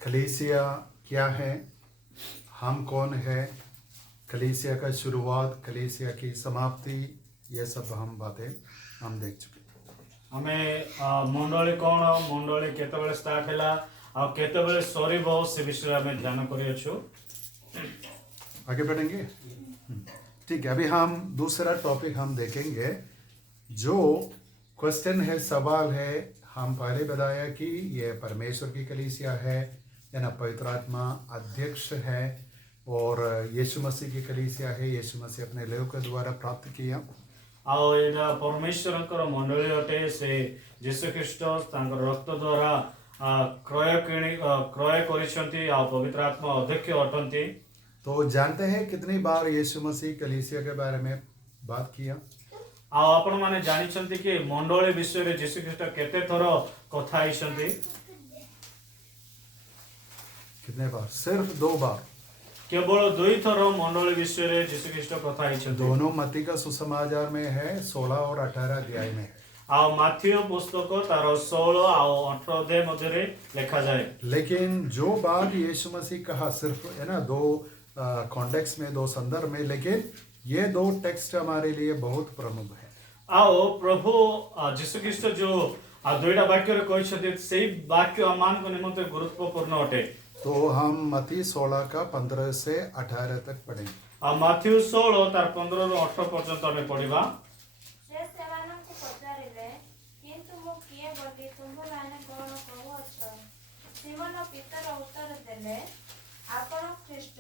कलीसिया क्या है, हम कौन है, कलीसिया का शुरुआत, कलीसिया की समाप्ति, ये सब हम बातें हम देख चुके। ଆମେ ମଣ୍ଡଳୀ କ'ଣ, ମଣ୍ଡଳୀ କେତେବେଳେ ଷ୍ଟାର୍ଟ ହେଲା ଆଉ କେତେବେଳେ ସରିବ, ସେ ବିଷୟରେ ଆମେ ଧ୍ୟାନ କରିଅଛୁ। आगे बढ़ेंगे। ठीक है, अभी हम दूसरा टॉपिक हम देखेंगे। जो क्वेश्चन है, सवाल है, हम पहले बताया कि ये परमेश्वर की कलीसिया है ना, पवित्र आत्मा अध्यक्ष है, और यीशु मसीह की कलीसिया है, यीशु मसीह अपने लेव के द्वारा प्राप्त किया। ଆଉ ଏଇଟା ପରମେଶ୍ୱରଙ୍କର ମଣ୍ଡଳୀ ଅଟେ। ସେ ଯୀଶୁଖ୍ରୀଷ୍ଟ ତାଙ୍କର ରକ୍ତ ଦ୍ୱାରା କ୍ରୟ କରିଛନ୍ତି ଆଉ ପବିତ୍ର ଆତ୍ମା ଅଧ୍ୟକ୍ଷ ଅଟନ୍ତି। तो जानते हैं कितनी बार यीशु मसीह कलीसिया के बारे में बात किया? ଆଉ ଆପଣ ମାନେ ଜାଣିଛନ୍ତି କି ମଣ୍ଡଳୀ ବିଷୟରେ ଯୀଶୁ ଖ୍ରୀଷ୍ଟ କେତେ ଥର କଥା ହେଇଛନ୍ତି? कितने बार? सिर्फ 2 बार। କେବଳ 2 ଥର ମଣ୍ଡଳୀ ବିଷୟରେ ଯୀଶୁ ଖ୍ରୀଷ୍ଟ କଥା ହେଇଛନ୍ତି। दोनों मत्ती का सुसमाचार में है, 16 और 18 अध्याय में। ଆଉ ମାଥିଓ ପୁସ୍ତକ ତାର 16 ଆଉ 18 ଅଧ୍ୟାୟ ମଧ୍ୟରେ ଲେଖାଯାଏ। लेकिन जो बात यीशु मसीह कहा सिर्फ है ना 2 कॉन्टेक्स्ट में, 2 संदर्भ में, लेकिन ये 2 टेक्स्ट हमारे लिए बहुत प्रमुख है। ଆଉ ପ୍ରଭୁ ଯୀଶୁ ଖ୍ରୀଷ୍ଟ ଯୋଉ 2ଟା ବାକ୍ୟରେ କହିଛନ୍ତି ସେଇ ବାକ୍ୟ ଆମମାନଙ୍କ ନିମନ୍ତେ ଗୁରୁତ୍ୱପୂର୍ଣ୍ଣ ଅଟେ। तो हम मत्ती 16 का 15 से 18 तक पढ़ेंगे। ଆଉ ମାଥିଓ 16 ତାର 15 ରୁ 18 ପର୍ଯ୍ୟନ୍ତ ଆମେ ପଢିବା। ସେ ସେମାନଙ୍କୁ ପଚାରିଲେ, କିନ୍ତୁ ମୁଁ କିଏ ବୋଲି ତୁମ୍ଭେମାନେ କଣ କହୁଅଛ? ସିମୋନ ପିତର ଉତ୍ତର ଦେଲେ, ଆପଣ ଖ୍ରୀଷ୍ଟ,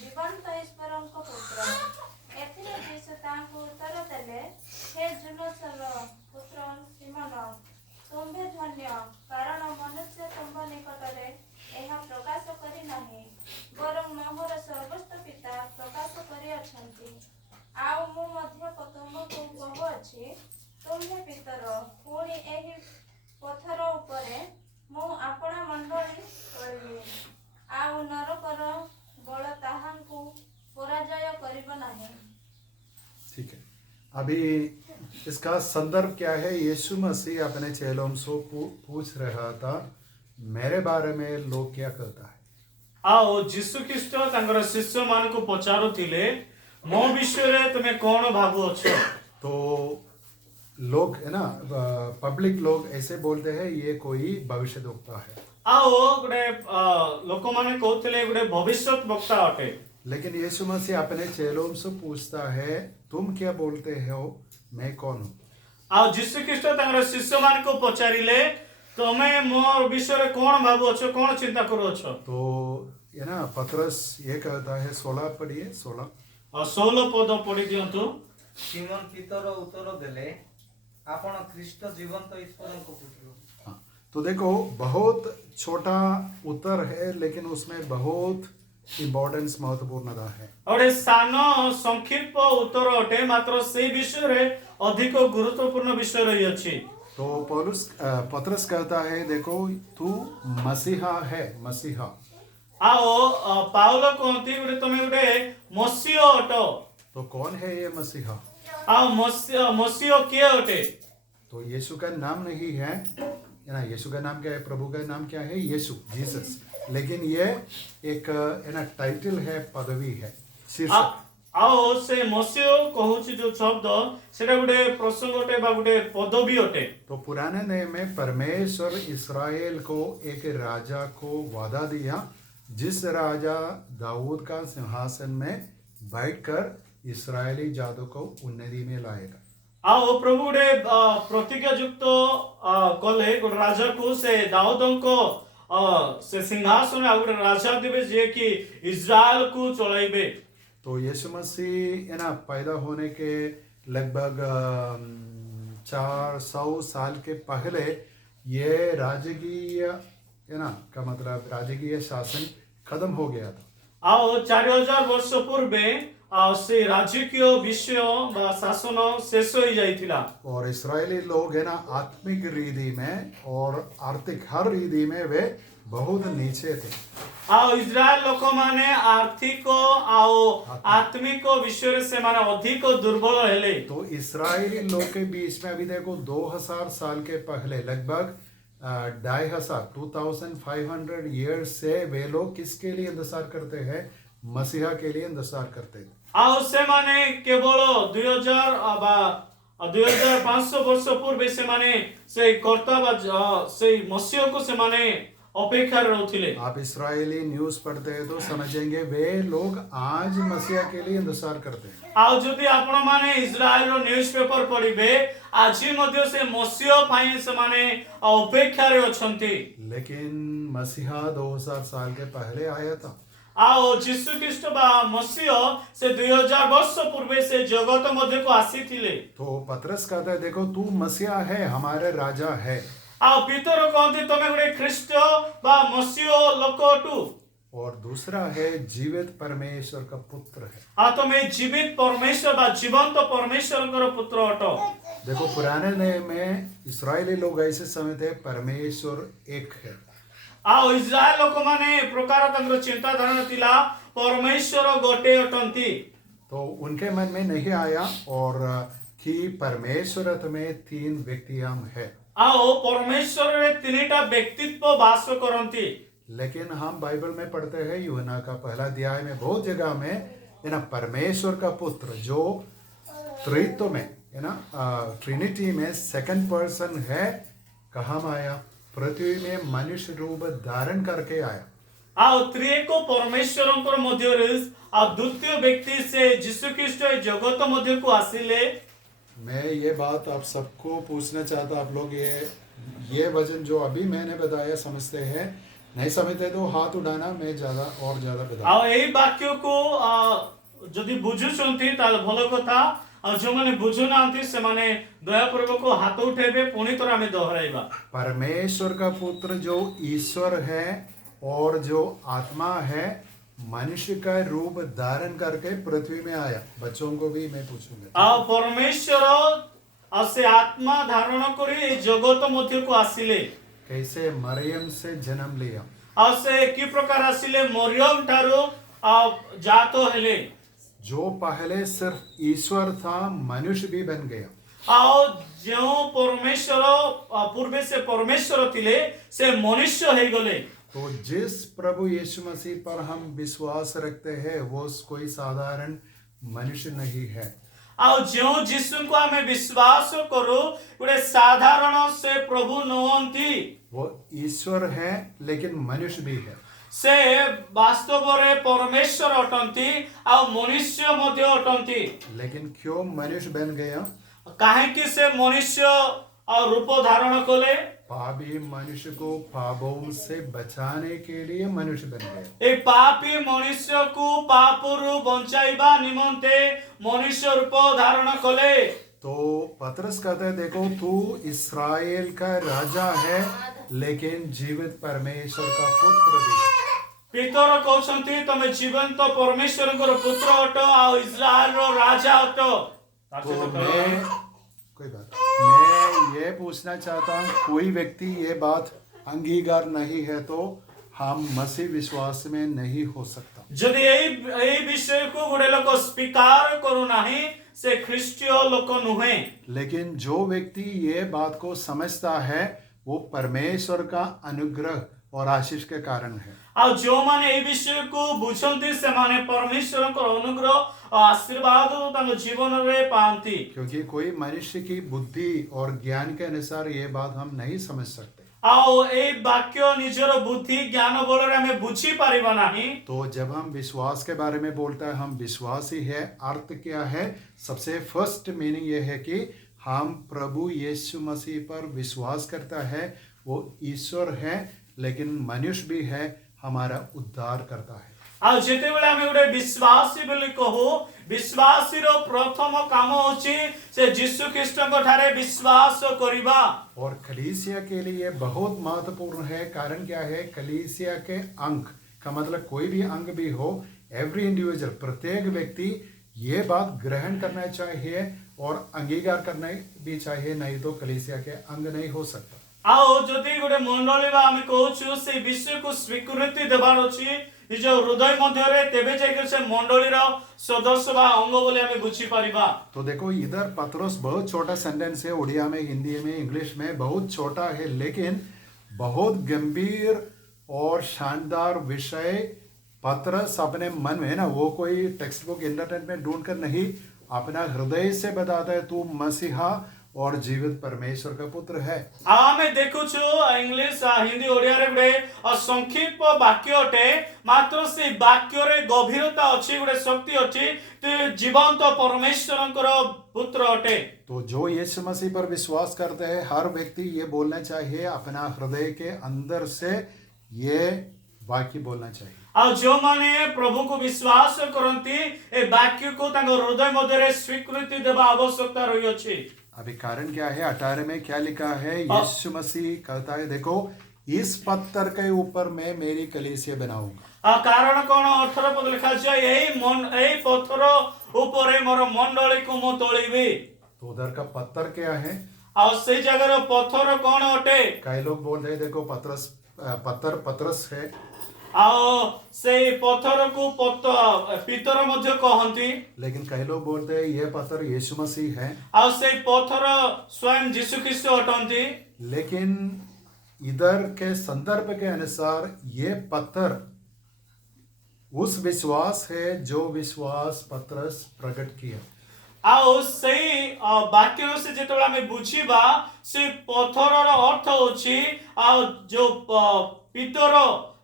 ଜୀବନ୍ତ ଈଶ୍ୱରଙ୍କ ପୁତ୍ର। ଏଥିରେ ଯୀଶୁ ତାଙ୍କୁ ଉତ୍ତର ଦେଲେ, ହେ ଜୁନସର ପୁତ୍ର ସିମୋନ, ତୁମ୍ଭେ ଧନ୍ୟ, କାରଣ ମନୁଷ୍ୟ ତୁମ୍ଭ ନିକଟରେ ଏହା ପ୍ରକାଶ କରି ନାହିଁ, ବରଂ ମୋର ସ୍ୱର୍ଗସ୍ଥ ପିତା ପ୍ରକାଶ କରିଅଛନ୍ତି। ଆଉ ମୁଁ ମଧ୍ୟ ତୁମକୁ କହୁଅଛି, ତୁମ୍ଭେ ପିତର, ପୁଣି ଏହି ପଥର ଉପରେ ମୁଁ ଆପଣା ମଣ୍ଡଳୀ କରିବି, ଆଉ ନରକର ବଳ ତାହାଙ୍କୁ ପରାଜୟ କରିବ ନାହିଁ। ठीक है, अभी इसका संदर्भ क्या है? यीशु मसीह अपने चेलों से पूछ रहा था, मेरे बारे में लोग क्या कहता है? ଆଉ ଯୀଶୁ ଖ୍ରୀଷ୍ଟ ତାଙ୍କର ଶିଷ୍ୟମାନଙ୍କୁ ପଚାରୁଥିଲେ ମୋ ବିଷୟରେ ତୁମେ କଣ ଭାବୁଅଛ? तो लोग है ना, पब्लिक लोग ऐसे बोलते हैं ये कोई भविष्यद्वक्ता है। ଆଉ ଗୋଟେ ଲୋକମାନେ କହୁଥିଲେ ଗୋଟେ ଭବିଷ୍ୟତ ବକ୍ତା ଅଟେ। लेकिन यीशु मसीह अपने चेलों से पूछता है, तुम क्या बोलते हो, मैं कौन हूँ? ଆଉ ଯୀଶୁ ଖ୍ରୀଷ୍ଟ ତାଙ୍କର ଶିଷ୍ୟମାନଙ୍କୁ ପଚାରିଲେ ତମେ ମୋ ବିଷୟରେ କଣ ଭାବୁଅଛ, କଣ ଚିନ୍ତା କରୁଅଛ? तो ये ना पतरस ये कहता है, 16 पढ़िए, 16। ଆଉ 16 ପଦ ପଢି ଦିଅନ୍ତୁ। ସିମୋନ ପିତର ଉତ୍ତର ଦେଲେ, ଆପଣ ଖ୍ରୀଷ୍ଟ ଜୀବନ୍ତ ଈଶ୍ୱରଙ୍କ ପୁତ୍ର। हाँ, तो देखो बहुत छोटा उत्तर है, लेकिन उसमें बहुत इम्पोर्टेंस, महत्वपूर्णता है। ଗୋଟେ ସାନ ସଂକ୍ଷିପ୍ତ ଉତ୍ତର ଅଟେ, ମାତ୍ର ସେଇ ବିଷୟରେ ଅଧିକ ଗୁରୁତ୍ୱପୂର୍ଣ୍ଣ ବିଷୟ ରହିଅଛି। तो पतरस कहता है, देखो तू मसीहा है, मसीहा। ଆଉ ପାଉଲ କହନ୍ତି ଗୋଟେ ତମେ ଗୋଟେ ମସିହ ଅଟ। तो कौन है ये मसीहा? ଆଉ ମସିହ କିଏ ଅଟେ? तो यीशु का नाम नहीं है ना, यीशु का नाम क्या है? प्रभु का नाम क्या है? यीशु, जीसस। लेकिन ये एक है ना टाइटल है, पदवी है, शीर्षक। ଆଉ ସେ ମସିହ କହୁଛି ଯୋଉ ଶବ୍ଦ ସେଟା ଗୋଟେ ପ୍ରସଙ୍ଗ ଅଟେ ବା ଗୋଟେ ପଦବୀ ଅଟେ। तो पुराने नियम में परमेश्वर इस्राएल को एक राजा को वादा दिया, जिस राजा दाऊद का सिंहासन में बैठकर इस्राएली जातों को उन्नति में लाएगा। ଆଉ ପ୍ରଭୁ ଗୋଟେ ପ୍ରତିଜ୍ଞା ଯୁକ୍ତ କଲେ ଗୋଟେ ରାଜାକୁ, ସେ ଦାଉଦଙ୍କ ସେ ସିଂହାସନରେ ଆଉ ଗୋଟେ ରାଜା ଦେବେ ଯିଏ କି ଇସ୍ରାଏଲକୁ ଚଳାଇବେ। तो यीशु मसीह है ना पैदा होने के लगभग 400 साल के पहले ये राजकीय है ना का मतलब राजकीय शासन खत्म हो गया था। ଆଉ 4000 ବର୍ଷ ପୂର୍ବେ ସେ ରାଜକୀୟ ବିଷୟ ବା ଶାସନ ଶେଷ ହୋଇଯାଇଥିଲା। और इस्राएली लोग है ना आत्मिक रीति में और आर्थिक हर रीति में वे बहुत नीचे थे। ଆଉ ଇସ୍ରାଏଲ ଲୋକମାନେ ଆର୍ଥିକ ଆଉ ଆତ୍ମିକ ବିଷୟରେ ସେମାନେ ଅଧିକ ଦୁର୍ବଳ ହେଲେ। तो इस्राएली लोग के बीच में अभी देखो 2000 साल के पहले लगभग 2500 ईयर्स से वे लोग किसके लिए इंतजार करते हैं? मसीहा के लिए इंतजार करते थे। ଆଉ ସେମାନେ କେବଳ 2500 ବର୍ଷ ପୂର୍ବେ ସେମାନେ ସେଇ କର୍ତ୍ତା ବା ସେଇ ମସିହକୁ ସେମାନେ ଅପେକ୍ଷାରେ ରହୁଥିଲେ। आप इस्राएली न्यूज़ पढ़ते हैं तो समझेंगे वे लोग आज मसीहा के लिए इंतजार करते हैं। ଆଉ ଯଦି ଆପଣମାନେ ଇସ୍ରାଏଲର ନ୍ୟୁଜ୍ ପେପର ପଢିବେ ଆଜି ମଧ୍ୟ ସେ ମସିହ ପାଇଁ ସେମାନେ ଅପେକ୍ଷାରେ ଅଛନ୍ତି। लेकिन मसीहा 2000 साल के पहले आया था। ଆଉ ଯୀଶୁ ଖ୍ରୀଷ୍ଟ ବା ମସିହ ସେ 2000 ବର୍ଷ ପୂର୍ବେ ସେ ଜଗତ ମଧ୍ୟକୁ ଆସିଥିଲେ। तो पतरस कहता है, देखो तू मसीहा है, हमारे राजा है। आ पितर कहते तुम गोटे ख्रीष्ट बा मसीह लोक अटु और दूसरा है जीवित परमेश्वर का पुत्र है। आ तुम जीवित परमेश्वर बा जीवंत परमेश्वर पुत्र अट। देखो पुराने नियम में इस्राएली लोग ऐसे समझते परमेश्वर एक है। आ इस्राएल लोक माने प्रकार तंत्र चिंता धारणा थिला परमेश्वर गोटे अटंती। तो उनके मन में नहीं आया और कि परमेश्वर में तीन व्यक्तियां है। आओ परमेश्वर रे तीनटा व्यक्तित्व वास करंती। लेकिन हम बाइबल में पढ़ते हैं यूहन्ना का पहला अध्याय में बहुत जगह में है ना परमेश्वर का पुत्र जो त्रित्व में है ना ट्रिनिटी में सेकंड पर्सन है, कहाँ आया? पृथ्वी में मनुष्य रूप धारण करके आया। आओ त्रिएको परमेश्वर मध्य द्वितीय व्यक्ति से यीशु ख्रीष्ट जगत मध्य को आसिले। मैं ये बात आप सबको पूछना चाहता, आप लोग ये वचन जो अभी मैंने बताया समझते हैं? नहीं समझते तो हाथ उठाना, मैं ज्यादा और ज्यादा बता। आओ यही वाक्य को जदि बुझुछंती ताले भलो कथा, और जो माने बुझु नांती से माने दयापूर्वक हाथ उठेबे पुणी तरह में दोहराइबा। परमेश्वर का पुत्र जो ईश्वर है और जो आत्मा है मनुष्य का रूप धारण करके पृथ्वी में आया। बच्चों को भी मैं पूछूंगा। आ परमेश्वर से आत्मा धारण करी जगत मध्य को आसिले। कैसे? मरियम से जन्म लिया। आ से की प्रकार आसिले मरियम ठारो जातो हेले। जो पहले सिर्फ ईश्वर था मनुष्य भी बन गया। आओ जो परमेश्वर पूर्व से परमेश्वर थिले से मनुष्य हे गले। तो जिस प्रभु यीशु मसीह पर हम विश्वास रखते हैं वो कोई साधारण मनुष्य नहीं है। आओ जो यीशु को हमें विश्वास करो गोटे साधारण से प्रभु नहंती। वो ईश्वर है लेकिन मनुष्य भी है। से वास्तव रे परमेश्वर अटंती आ मनुष्य मध्य अटंती। लेकिन क्यों मनुष्य बन गया? काहे कि से मनुष्य रूप धारण कले। पापी मनुष्य को पापों से बचाने के लिए मनुष्य बन गया। ए पापी मनुष्य को पापरु बंचाइबा निमंते मनुष्य रूप धारण कले। तो पतरस कहते हैं देखो तू इस्राएल का राजा है लेकिन जीवित परमेश्वर का पुत्र भी। पितर कहते तुम जीवंत परमेश्वर पुत्र अट आ इस्राएल रो राजा अट। तो मैं ये पूछना चाहता हूँ, कोई व्यक्ति ये बात अंगीकार नहीं है तो हम मसीह विश्वास में नहीं हो सकता। यदि यही विषय को गोटे लोक स्वीकार करू नाही से ख्रीष्टीय लोक नुहे। लेकिन जो व्यक्ति ये बात को समझता है वो परमेश्वर का अनुग्रह और आशीष के कारण है। आ जो माने ए विषय को बुझंती से माने परमेश्वर को अनुग्रह और आशीर्वाद तांको जीवन रे पांती। क्योंकि कोई मनुष्य की बुद्धि और ज्ञान के अनुसार ये बात हम नहीं समझ सकते। आओ ए वाक्य निजर बुद्धि ज्ञान बल रे हमें बुझी पारिबा नाही। तो जब हम विश्वास के बारे में बोलता है हम विश्वासी है, अर्थ क्या है? सबसे फर्स्ट मीनिंग ये है कि हम प्रभु यीशु मसीह पर विश्वास करता है। वो ईश्वर है लेकिन मनुष्य भी है, हमारा उद्धार करता है। आ जेते बेले हमें गोटे विश्वासी बोली कहू, विश्वासी रो प्रथम काम होची से यीशु ख्रीष्ट को ठारे विश्वास करिबा। और कलीसिया के लिए बहुत महत्वपूर्ण है। कारण क्या है? कलीसिया के अंग का मतलब कोई भी अंग भी हो, एवरी इंडिविजुअल प्रत्येक व्यक्ति ये बात ग्रहण करना चाहिए और अंगीकार करना भी चाहिए, नहीं तो कलीसिया के अंग नहीं हो सकता। आओ जदि गोटे मंडली बा हमें कहूछु से विषय को स्वीकृति देबार अछि निज हृदय मध्य रे, तेबे जाकर से मंडली रो सदस्य बा अंग बोले हमें बुझी परिबा। तो देखो इधर पतरस बहुत छोटा सेंटेंस है, उड़िया में, हिंदी में, इंग्लिश में बहुत छोटा है लेकिन बहुत गंभीर और शानदार विषय पतरस अपने मन में है ना, वो कोई टेक्स्ट बुक इंटरनेट में ढूंढ कर नहीं, अपना हृदय से बताता है तू मसीहा और जीवित परमेश्वर का पुत्र है। आमे देखु छु इंग्लिश हिंदी ओडिया रे गुडे संक्षिप्त वाक्य अटे, मात्र से वाक्य रे गभीरता अछि, गुडे शक्ति अछि, तो जीवंत परमेश्वरंकर पुत्र अटे। तो जो यीशु मसीह पर विश्वास करते हैं हर व्यक्ति ये बोलना चाहिए, अपना हृदय के अंदर से ये वाक्य बोलना चाहिए। आ जो माने प्रभु को विश्वास करंती ए वाक्य को तांको हृदय मध्य रे स्वीकृति देबा आवश्यकता रही अछि। अभी कारण क्या है? 18 में क्या लिखा है? यीशु मसीह कहता है देखो इस पत्थर के ऊपर मैं मेरी कलीसिया बनाऊंगा। कारण कौन? 18 पद लिखा है यही पत्थर ऊपर मोर मंडली को मु तोड़ीबी। तो उधर का पत्थर क्या है? और से जगह पत्थर कौन अटे? कई लोग बोल रहे देखो पत्थर पतरस है, आओ से पत्थर को पितर मध्य कहती, लेकिन कई लोग बोलते हैं ये पत्थर यीशु मसीह है। और से पत्थर स्वयं यीशु ख्रीष्ट अटंती। लेकिन इधर के संदर्भ के अनुसार ये पत्थर उस विश्वास है जो विश्वास पतरस प्रकट किया। आओ सही वाक्य से जेतबेला में बुझीबा से पत्थर अर्थ होची जो पितर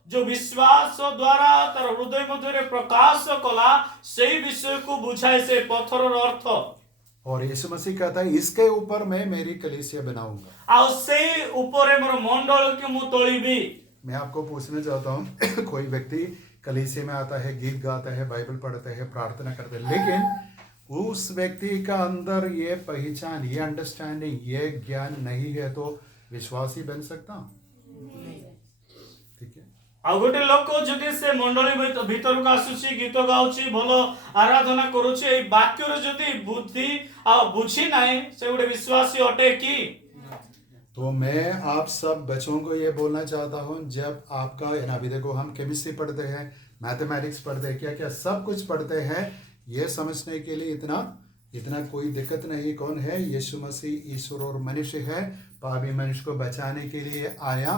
जो विश्वास द्वारा तार हृदय मध्य प्रकाश कला सही विषय को बुझाए से पत्थर अर्थ। और यीशु मसीह कहता है इसके ऊपर मैं मेरी कलीसिया बनाऊंगा। आओ से ऊपर मोर मंडल के मु तोड़ीबी। मैं आपको पूछना चाहता हूँ कोई व्यक्ति कलीसिया में आता है, गीत गाता है, बाइबल पढ़ते हैं, प्रार्थना करते हैं, लेकिन उस व्यक्ति का अंदर ये पहचान, ये अंडरस्टैंडिंग, ये ज्ञान नहीं है तो विश्वासी बन सकता? ठीक है। आ गोटे लोक जदि से मंडली भीतर को आसुची, गीत गाउची, भलो आराधना करूची, ए वाक्यर जदि बुद्धि आ बुझी नाही से गोटे विश्वासी अटे की? तो मैं आप सब बच्चों को ये बोलना चाहता हूँ, जब आपका अभी देखो हम केमिस्ट्री पढ़ते हैं, मैथमेटिक्स पढ़ते हैं, क्या क्या सब कुछ पढ़ते हैं, ये समझने के लिए इतना कोई दिक्कत नहीं। कौन है? यीशु मसीह ईश्वर और मनुष्य है, पापी मनुष्य को बचाने के लिए आया,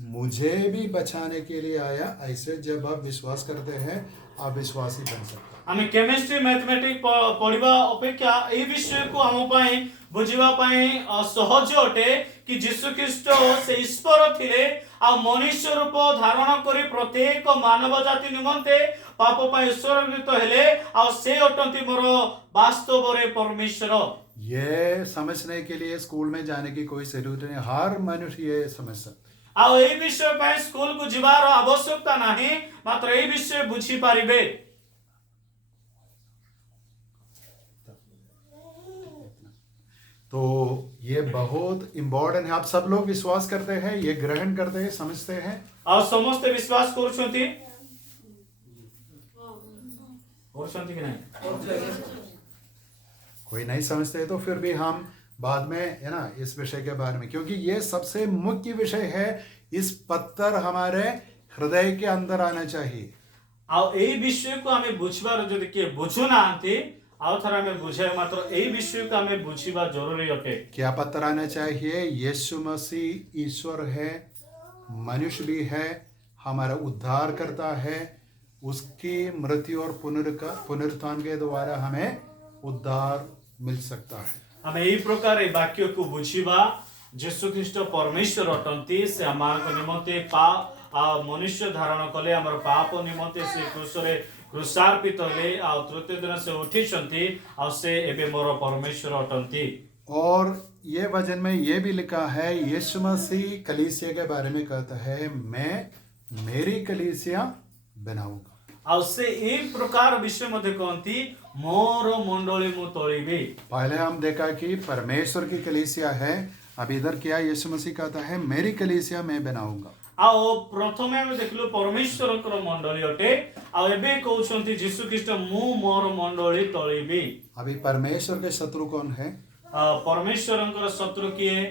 मुझे भी बचाने के लिए आया। ऐसे जब आप विश्वास करते हैं आप विश्वासी बन सकते हैं। हमें केमिस्ट्री मैथमेटिक्स पढ़िबा अपेक्षा ए विषय को हम पाई बुझिबा पाई सहज अटे कि यीशु ख्रीष्ट से ईश्वर थिले आ मनुष्य रूप धारण करी प्रत्येक मानव जाति निमंते पाप पाई ईश्वरकृत हेले आ से अटंती मोर वास्तव रे परमेश्वर। ये समझने के लिए स्कूल में जाने की कोई जरूरत नहीं, हर मनुष्य ये समझ सकता है। आ ए विषय पाई स्कूल को जिबार आवश्यकता नाही, मात्र ए विषय बुझी पारिबे। तो ये बहुत इम्पोर्टेंट है। आप सब लोग विश्वास करते हैं, ये ग्रहण करते हैं, समझते हैं? आ समस्त विश्वास करूछंती कि नहीं? कोई नहीं समझते तो फिर भी हम बाद में है ना इस विषय के बारे में, क्योंकि ये सबसे मुख्य विषय है। इस पत्थर हमारे हृदय के अंदर आना चाहिए। आ ए विषय को हमें बुझबार जदि के बुझु नांती आउ थरा में बुझे, मात्र ए विषय को हमें बुझिबा जरूरी अटे। क्या पत्थर आना चाहिए? यीशु मसीह ईश्वर है, मनुष्य भी है, हमारा उद्धार करता है, उसकी मृत्यु और पुनरुत्थान के द्वारा हमें उद्धार मिल सकता है। हमें ई प्रकार ए वाक्य को बुझिबा यीशु ख्रीष्ट परमेश्वर अटंती, से हमार निमंते मनुष्य धारण कले, हमर पाप निमंते से क्रूसरे क्रूसार्पित हेले आ तृतीय दिन से उठिछंती आ से एबे मोर परमेश्वर अटंती। और ये वचन में ये भी लिखा है, यीशु मसीह कलीसिया के बारे में कहता है मैं मेरी कलीसिया बनाऊंगा। आ से एक प्रकार विषय मध्ये कहती मोर मंडली मु तोड़ीबी। पहले हम देखा कि परमेश्वर की कलीसिया है, अब इधर क्या यीशु मसीह कहता है मेरी कलीसिया मैं बनाऊंगा। आओ प्रथमे हम देखलु परमेश्वर मंडली अटे, आ एबे कहउछंती यीशु ख्रीष्ट मु मोर मंडली तोड़ीबी। अभी परमेश्वर के शत्रु कौन है? परमेश्वर शत्रु किए?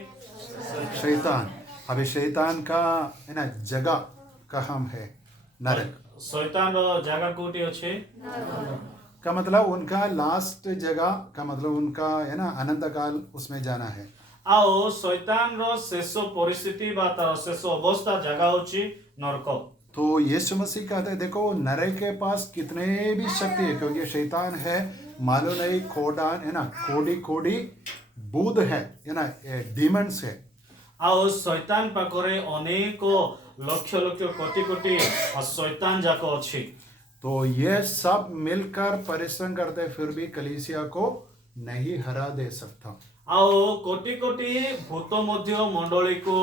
शैतान। अभी शैतान का है ना जगह कहाँ है? नरक। शैतान रो जगह कोटी अच्छे का मतलब उनका लास्ट जगह का मतलब उनका है ना अनंत काल उसमें जाना है। आओ शैतान रो शेष परिस्थिति बा तार शेष अवस्था जगह होची नरक। तो यीशु मसीह कहते हैं देखो नरक के पास कितने भी शक्ति है, क्योंकि शैतान है मालूम नहीं खोडान है ना कोड़ी बुध है ना डीमंस है। आओ शैतान पाखरे अनेक लक्ष लक्ष कोटि कोटि शैतान जाको अच्छी। तो ये सब मिलकर परिश्रम करते फिर भी कलीसिया को नहीं हरा दे सकता। आओ कोटि कोटि भूत मध्य मंडली को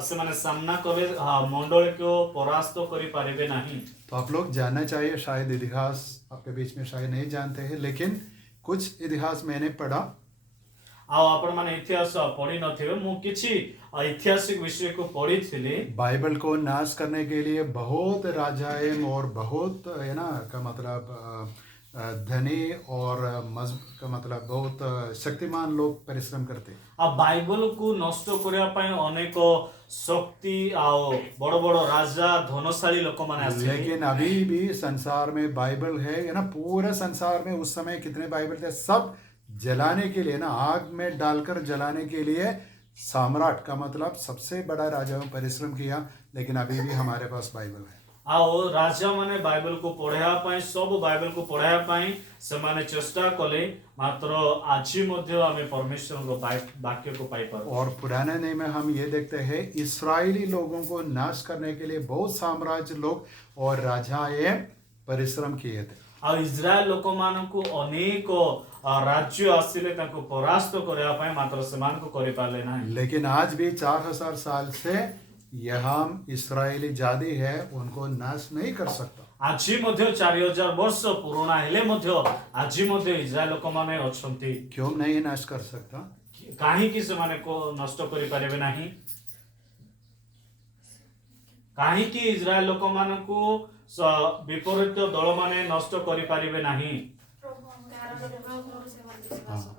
से माने सामना करे मंडली को परास्त करि पारिबे नहीं। तो आप लोग जानना चाहिए, शायद इतिहास आपके बीच में शायद नहीं जानते हैं, लेकिन कुछ इतिहास मैंने पढ़ा। आपण माने इतिहास पढ़ी नथिबे मु किछि ऐतिहासिक विषय को पढ़ी थिली बाइबल को नाश करने के लिए बहुत राजाएं और बहुत है ना का मतलब धनी और का मतलब बहुत शक्तिमान लोग परिश्रम करते। आ बाइबल को नष्ट करिया पय अनेक शक्ति आओ बड़ बड़ राजा धनशाली लोक माने आसे लेकिन अभी भी संसार में बाइबल है ना, पूरे संसार में उस समय कितने बाइबल थे, सब जलाने के लिए ना, आग में डालकर जलाने के लिए सम्राट का मतलब सबसे बड़ा राजा ने परिश्रम किया, लेकिन अभी भी हमारे पास बाइबल है। आओ राजा माने बाइबल को पढ़ाया पाई सब बाइबल को पढ़ाया पाई से माने चेष्टा कले मात्र आज मध्य हमें परमेश्वर को वाक्य को पाई पर। और पुराने नियम में हम ये देखते हैं इस्राएली लोगों को नाश करने के लिए बहुत साम्राज्य लोग और राजाएं परिश्रम किए थे। आ इस्राएल लोक मान को अनेक राज्य आसिले ताको परास्त करया पाई मात्र समान को करि पाले ना। लेकिन आज भी 4000 साल से यहाँ इस्राएली जाति है उनको नाश नहीं कर सकता। आज मध्य 4000 वर्ष पुराना हेले मध्य आज मध्य इस्राएल लोक माने अछंती क्यों नहीं नाश कर सकता? काहे कि से माने को नष्ट करि पारेबे नाही, काहे कि इस्राएल लोक मान को विपरीत दल माने नष्ट करि पारिबे नाही।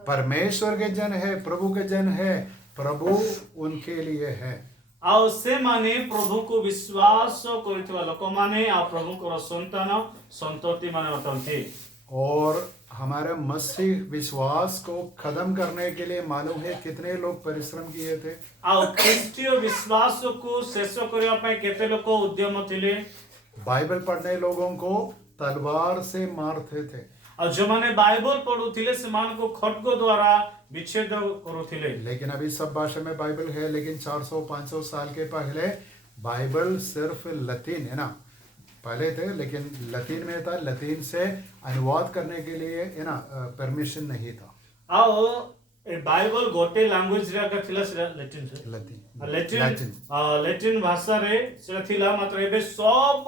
परमेश्वर के जन है, प्रभु के जन है, प्रभु उनके लिए है। आओ से माने प्रभु को विश्वास करितवा लोक माने आ प्रभु को संतान संतति माने अटंती। और हमारे मसीह विश्वास को खत्म करने के लिए मालूम है कितने लोग परिश्रम किए थे। आओ ख्रीष्टीय विश्वास को शेष करिया पय केते लोक उद्यम थिले। बाइबल पढ़ने लोगों को तलवार से मारते थे और जो माने बाइबल पढ़ुथिले समान को खड्ग द्वारा विच्छेद करुथिले। लेकिन अभी सब भाषा में बाइबल है, लेकिन 400-500 साल के पहले बाइबल सिर्फ लतीन है ना, पहले थे लेकिन लतीन में था, लतीन से अनुवाद करने के लिए है ना परमिशन नहीं था। आओ ए बाइबल गोटे लैंग्वेज रे का थिला से लैटिन से लैटिन भाषा रे से थिला मात्र एबे सब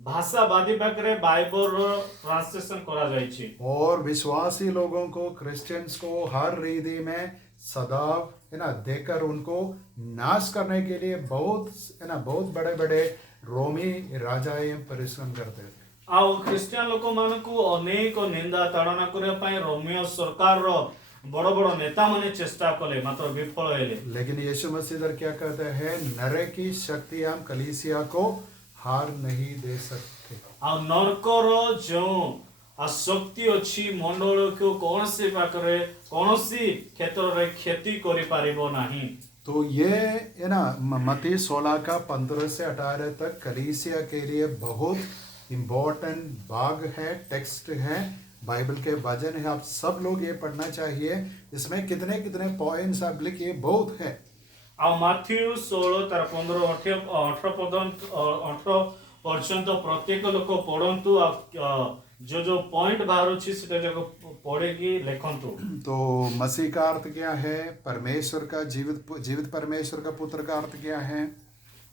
भाषावादी पाखरे बाइबल रो ट्रांसलेशन करा जाय छी। और विश्वासी लोगों को, क्रिश्चियंस को हर रीति में सदाव है ना देकर उनको नाश करने के लिए बहुत है ना बहुत बड़े बड़े रोमी राजाएं परिश्रम करते थे। आओ क्रिश्चियन लोक मान को अनेक निंदा ताड़ना करे पय रोमियो सरकार रो बड़ बड़ नेता माने चेष्टा कले मात्र विफल हेले। लेकिन यीशु मसीह क्या कहते हैं, नर की शक्ति हम कलीसिया को हार नहीं दे सकते। आ नरकर जो शक्ति अच्छी मंडल को कौन से पाखरे कौन सी क्षेत्र रे खेती करि पारिबो नाही। तो ये है ना मत्ती 16 का 15 से 18 तक कलीसिया के लिए बहुत इम्पोर्टेंट भाग है, टेक्स्ट है, बाइबल के वचन है। आप सब लोग ये पढ़ना चाहिए। इसमें कितने कितने पॉइंट्स आप लिखिए, बहुत है। आ माथ्यू 16 तार 15 18 पर्यंत प्रत्येक लोक पढ़ंतु जो पॉइंट बाहर अछि सेटा जको पढ़ेगी लेखंतु। तो मसीह का अर्थ क्या है, परमेश्वर का जीवित परमेश्वर का पुत्र का अर्थ क्या है,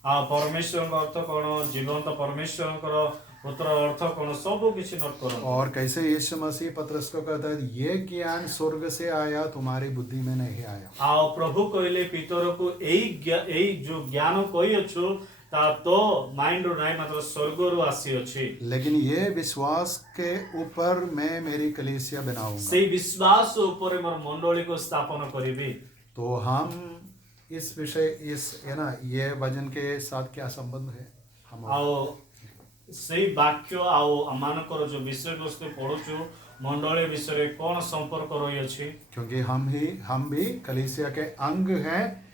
परमेश्वर का अर्थ कोन, जीवंत परमेश्वर का पुत्र अर्थ कोन, सब किछि नोट करो। और कैसे यीशु मसीह पतरस को कहता है ये ज्ञान स्वर्ग से आया, तुम्हारी बुद्धि में नहीं आया। आ प्रभु कहले पितर को एई जो ज्ञान कोई अछु ता तो माइंड रो नाही मात्र स्वर्ग रो आसी अछि। लेकिन ये विश्वास के ऊपर मैं मेरी कलीसिया बनाऊंगा, से विश्वास ऊपर मोर मंडली को स्थापना करिबी। तो हम इस विषय इस है ना ये वचन के साथ क्या संबंध है, हम आओ से वाक्य आओ अमानकर जो विषय वस्तु पढुछु मंडली विषय कोन संपर्क रही अछि, क्योंकि हम भी कलीसिया के अंग हैं।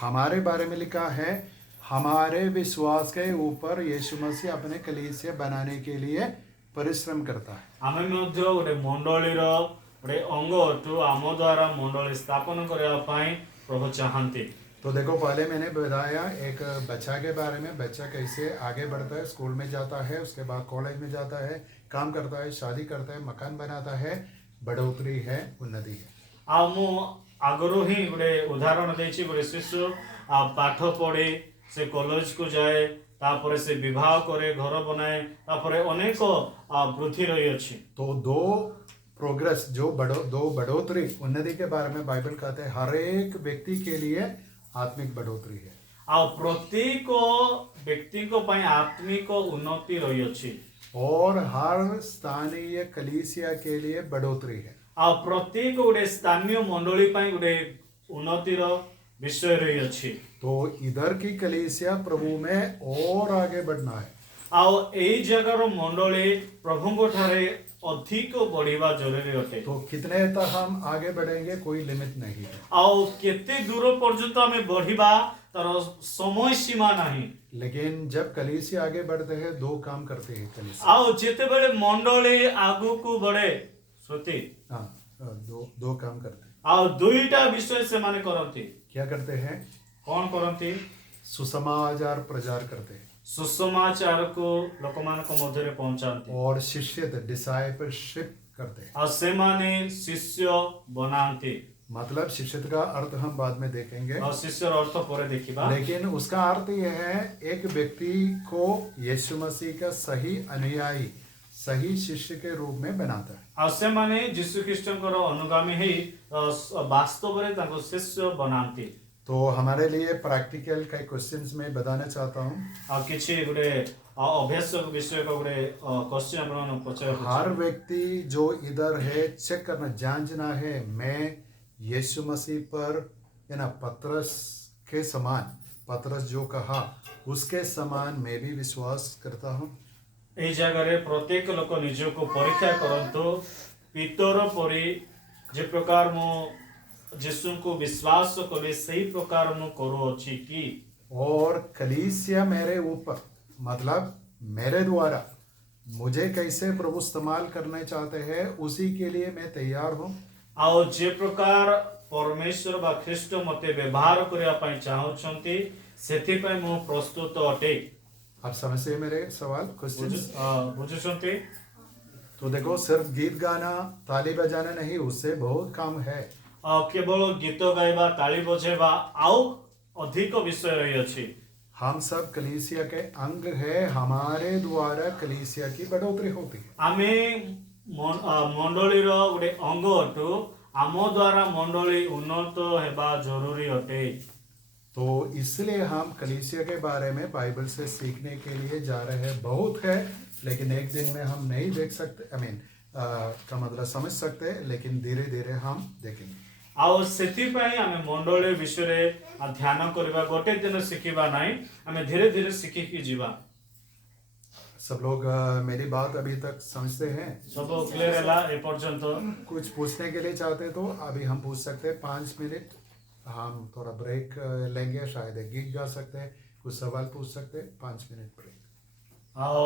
हमारे बारे में लिखा है, हमारे विश्वास के ऊपर यीशु मसीह अपने कलीसिया बनाने के लिए परिश्रम करता है। आमे मध्य गोटे मंडली रो गोटे अंग अटु आम द्वारा मंडली स्थापन करबा पई प्रभु चाहंती। तो देखो पहले मैंने बताया एक बच्चा के बारे में, बच्चा कैसे आगे बढ़ता है, स्कूल में जाता है, उसके बाद कॉलेज में जाता है, काम करता है, शादी करता है, मकान बनाता है, बढ़ोतरी है, उन्नति है। आ मु आगरो ही गोटे उदाहरण देछि, गोटे शिशु पाठ पढ़े से कॉलेज को जाए, तापर से विवाह करे, घर बनाए, तापर अनेक वृद्धि रही अछि। तो दो प्रोग्रेस जो बढ़ोतरी उन्नति के बारे में बाइबल कहते हैं हर एक व्यक्ति के लिए आत्मिक बढ़ोतरी है। ଆଉ ପ୍ରତ୍ୟେକ ବ୍ୟକ୍ତିଙ୍କ ପାଇଁ ଆତ୍ମିକ ଉନ୍ନତି ରହିଅଛି और हर स्थानीय कलीसिया के लिए बढ़ोतरी है। ଆଉ ପ୍ରତ୍ୟେକ ଗୋଟେ ସ୍ଥାନୀୟ ମଣ୍ଡଳୀ ପାଇଁ ଗୋଟେ ଉନ୍ନତିର ବିଷୟ ରହିଅଛି। तो इधर की कलीसिया प्रभु में और आगे बढ़ना है। ଆଉ ଏଇ ଜାଗାର ମଣ୍ଡଳୀ ପ୍ରଭୁଙ୍କ ଠାରେ ଅଧିକ ବଢିବା ଜରୁରୀ ଅଟେ। तो कितने तक हम आगे बढ़ेंगे कोई लिमिट नहीं है। ଆଉ କେତେ ଦୂର ପର୍ଯ୍ୟନ୍ତ ଆମେ ବଢିବା ତାର ସମୟ ସୀମା ନାହିଁ। लेकिन जब कलीसिया आगे बढ़ते हैं दो काम करते हैं कलीसिया। ଆଉ ଯେତେବେଳେ ମଣ୍ଡଳୀ ଆଗକୁ ବଢେ ଶ୍ରୁତି हाँ दो काम करते हैं। ଆଉ ଦୁଇଟା ବିଷୟ ସେମାନେ କରନ୍ତି। क्या करते हैं? କଣ କରନ୍ତି? सुसमाचार प्रचार करते हैं ସୁସମାଚାରକୁ ଲୋକମାନଙ୍କ ମଧ୍ୟରେ ପହଞ୍ଚାନ୍ତି और शिष्य डिसाइपलशिप करते हैं। ଆଉ ସେମାନେ ଶିଷ୍ୟ ବନାନ୍ତି। मतलब शिष्यता का अर्थ हम बाद में देखेंगे, ଆଉ ଶିଷ୍ୟର ଅର୍ଥ ପରେ ଦେଖିବା। लेकिन उसका अर्थ यह है एक व्यक्ति को यीशु मसीह का सही अनुयायी सही शिष्य के रूप में बनाता है। ଆଉ ସେମାନେ ଯୀଶୁ ଖ୍ରୀଷ୍ଟଙ୍କର ଅନୁଗାମୀ ହେଇ ବାସ୍ତବରେ ତାଙ୍କୁ ଶିଷ୍ୟ ବନାନ୍ତି। तो हमारे लिए प्रैक्टिकल कई क्वेश्चंस में बताना चाहता हूँ। ଆଉ କିଛି ଗୋଟେ ଅଭ୍ୟାସ ବିଷୟକ ଗୋଟେ କ୍ୱେଶ୍ଚନ ଆପଣମାନଙ୍କୁ ପଚାରିବାକୁ हर व्यक्ति जो इधर है चेक करना जांचना है मैं यीशु मसीह पर है ना पतरस के समान, पतरस जो कहा उसके समान मैं भी विश्वास करता हूँ। ଏଇ ଜାଗାରେ ପ୍ରତ୍ୟେକ ଲୋକ ନିଜକୁ ପରୀକ୍ଷା କରନ୍ତୁ ପିତର ପରି ଯେ ପ୍ରକାର ମୁଁ ଯୀଶୁଙ୍କୁ ବିଶ୍ୱାସ କଲି ସେହି ପ୍ରକାର ମୁଁ କରୁଅଛି କି। और कलीसिया मेरे ऊपर मतलब मेरे द्वारा मुझे कैसे प्रभु इस्तेमाल करना चाहते हैं उसी के लिए मैं तैयार हूँ। ଆଉ ଯେ ପ୍ରକାର ପରମେଶ୍ୱର ବା ଖ୍ରୀଷ୍ଟ ମୋତେ ବ୍ୟବହାର କରିବା ପାଇଁ ଚାହୁଁଛନ୍ତି ସେଥିପାଇଁ ମୁଁ ପ୍ରସ୍ତୁତ ଅଟେ। आप समझते हैं मेरे सवाल क्वेश्चन? ବୁଝୁଛନ୍ତି? तो देखो सिर्फ गीत गाना ताली बजाना नहीं, उससे बहुत काम है। କେବଳ ଗୀତ ଗାଇବା ତାଳି ବଜାଇବା ଆଉ ଅଧିକ ବିଷୟ ରହିଅଛି। हम सब कलीसिया के अंग है, हमारे द्वारा कलीसिया की बढ़ोतरी होती है। ଆମେ ମଣ୍ଡଳୀର ଗୋଟେ ଅଙ୍ଗ ଅଟୁ ଆମ ଦ୍ୱାରା ମଣ୍ଡଳୀ ଉନ୍ନତ ହେବା ଜରୁରୀ ଅଟେ। तो इसलिए हम कलीसिया के बारे में बाइबल से सीखने के लिए जा रहे हैं। बहुत है लेकिन एक दिन में हम नहीं देख सकते, का मतलब समझ सकते, लेकिन धीरे धीरे हम देखेंगे। ଆଉ ସେଥିପାଇଁ ଆମେ ମଣ୍ଡଳୀ ବିଷୟରେ ଧ୍ୟାନ କରିବା, ଗୋଟେ ଦିନ ଶିଖିବା ନାହିଁ, ଆମେ ଧୀରେ ଧୀରେ ଶିଖିକି ଯିବା। सब लोग मेरी बात अभी तक समझते हैं? ସବୁ କ୍ଲିୟର ହେଲା ଏ ପର୍ଯ୍ୟନ୍ତ? कुछ पूछने के लिए चाहते तो अभी हम पूछ सकते हैं 5 मिनट। हम थोड़ा ब्रेक लेंगे, शायद एक गीत गा सकते हैं, कुछ सवाल पूछ सकते हैं, 5 मिनट ब्रेक। ଆଉ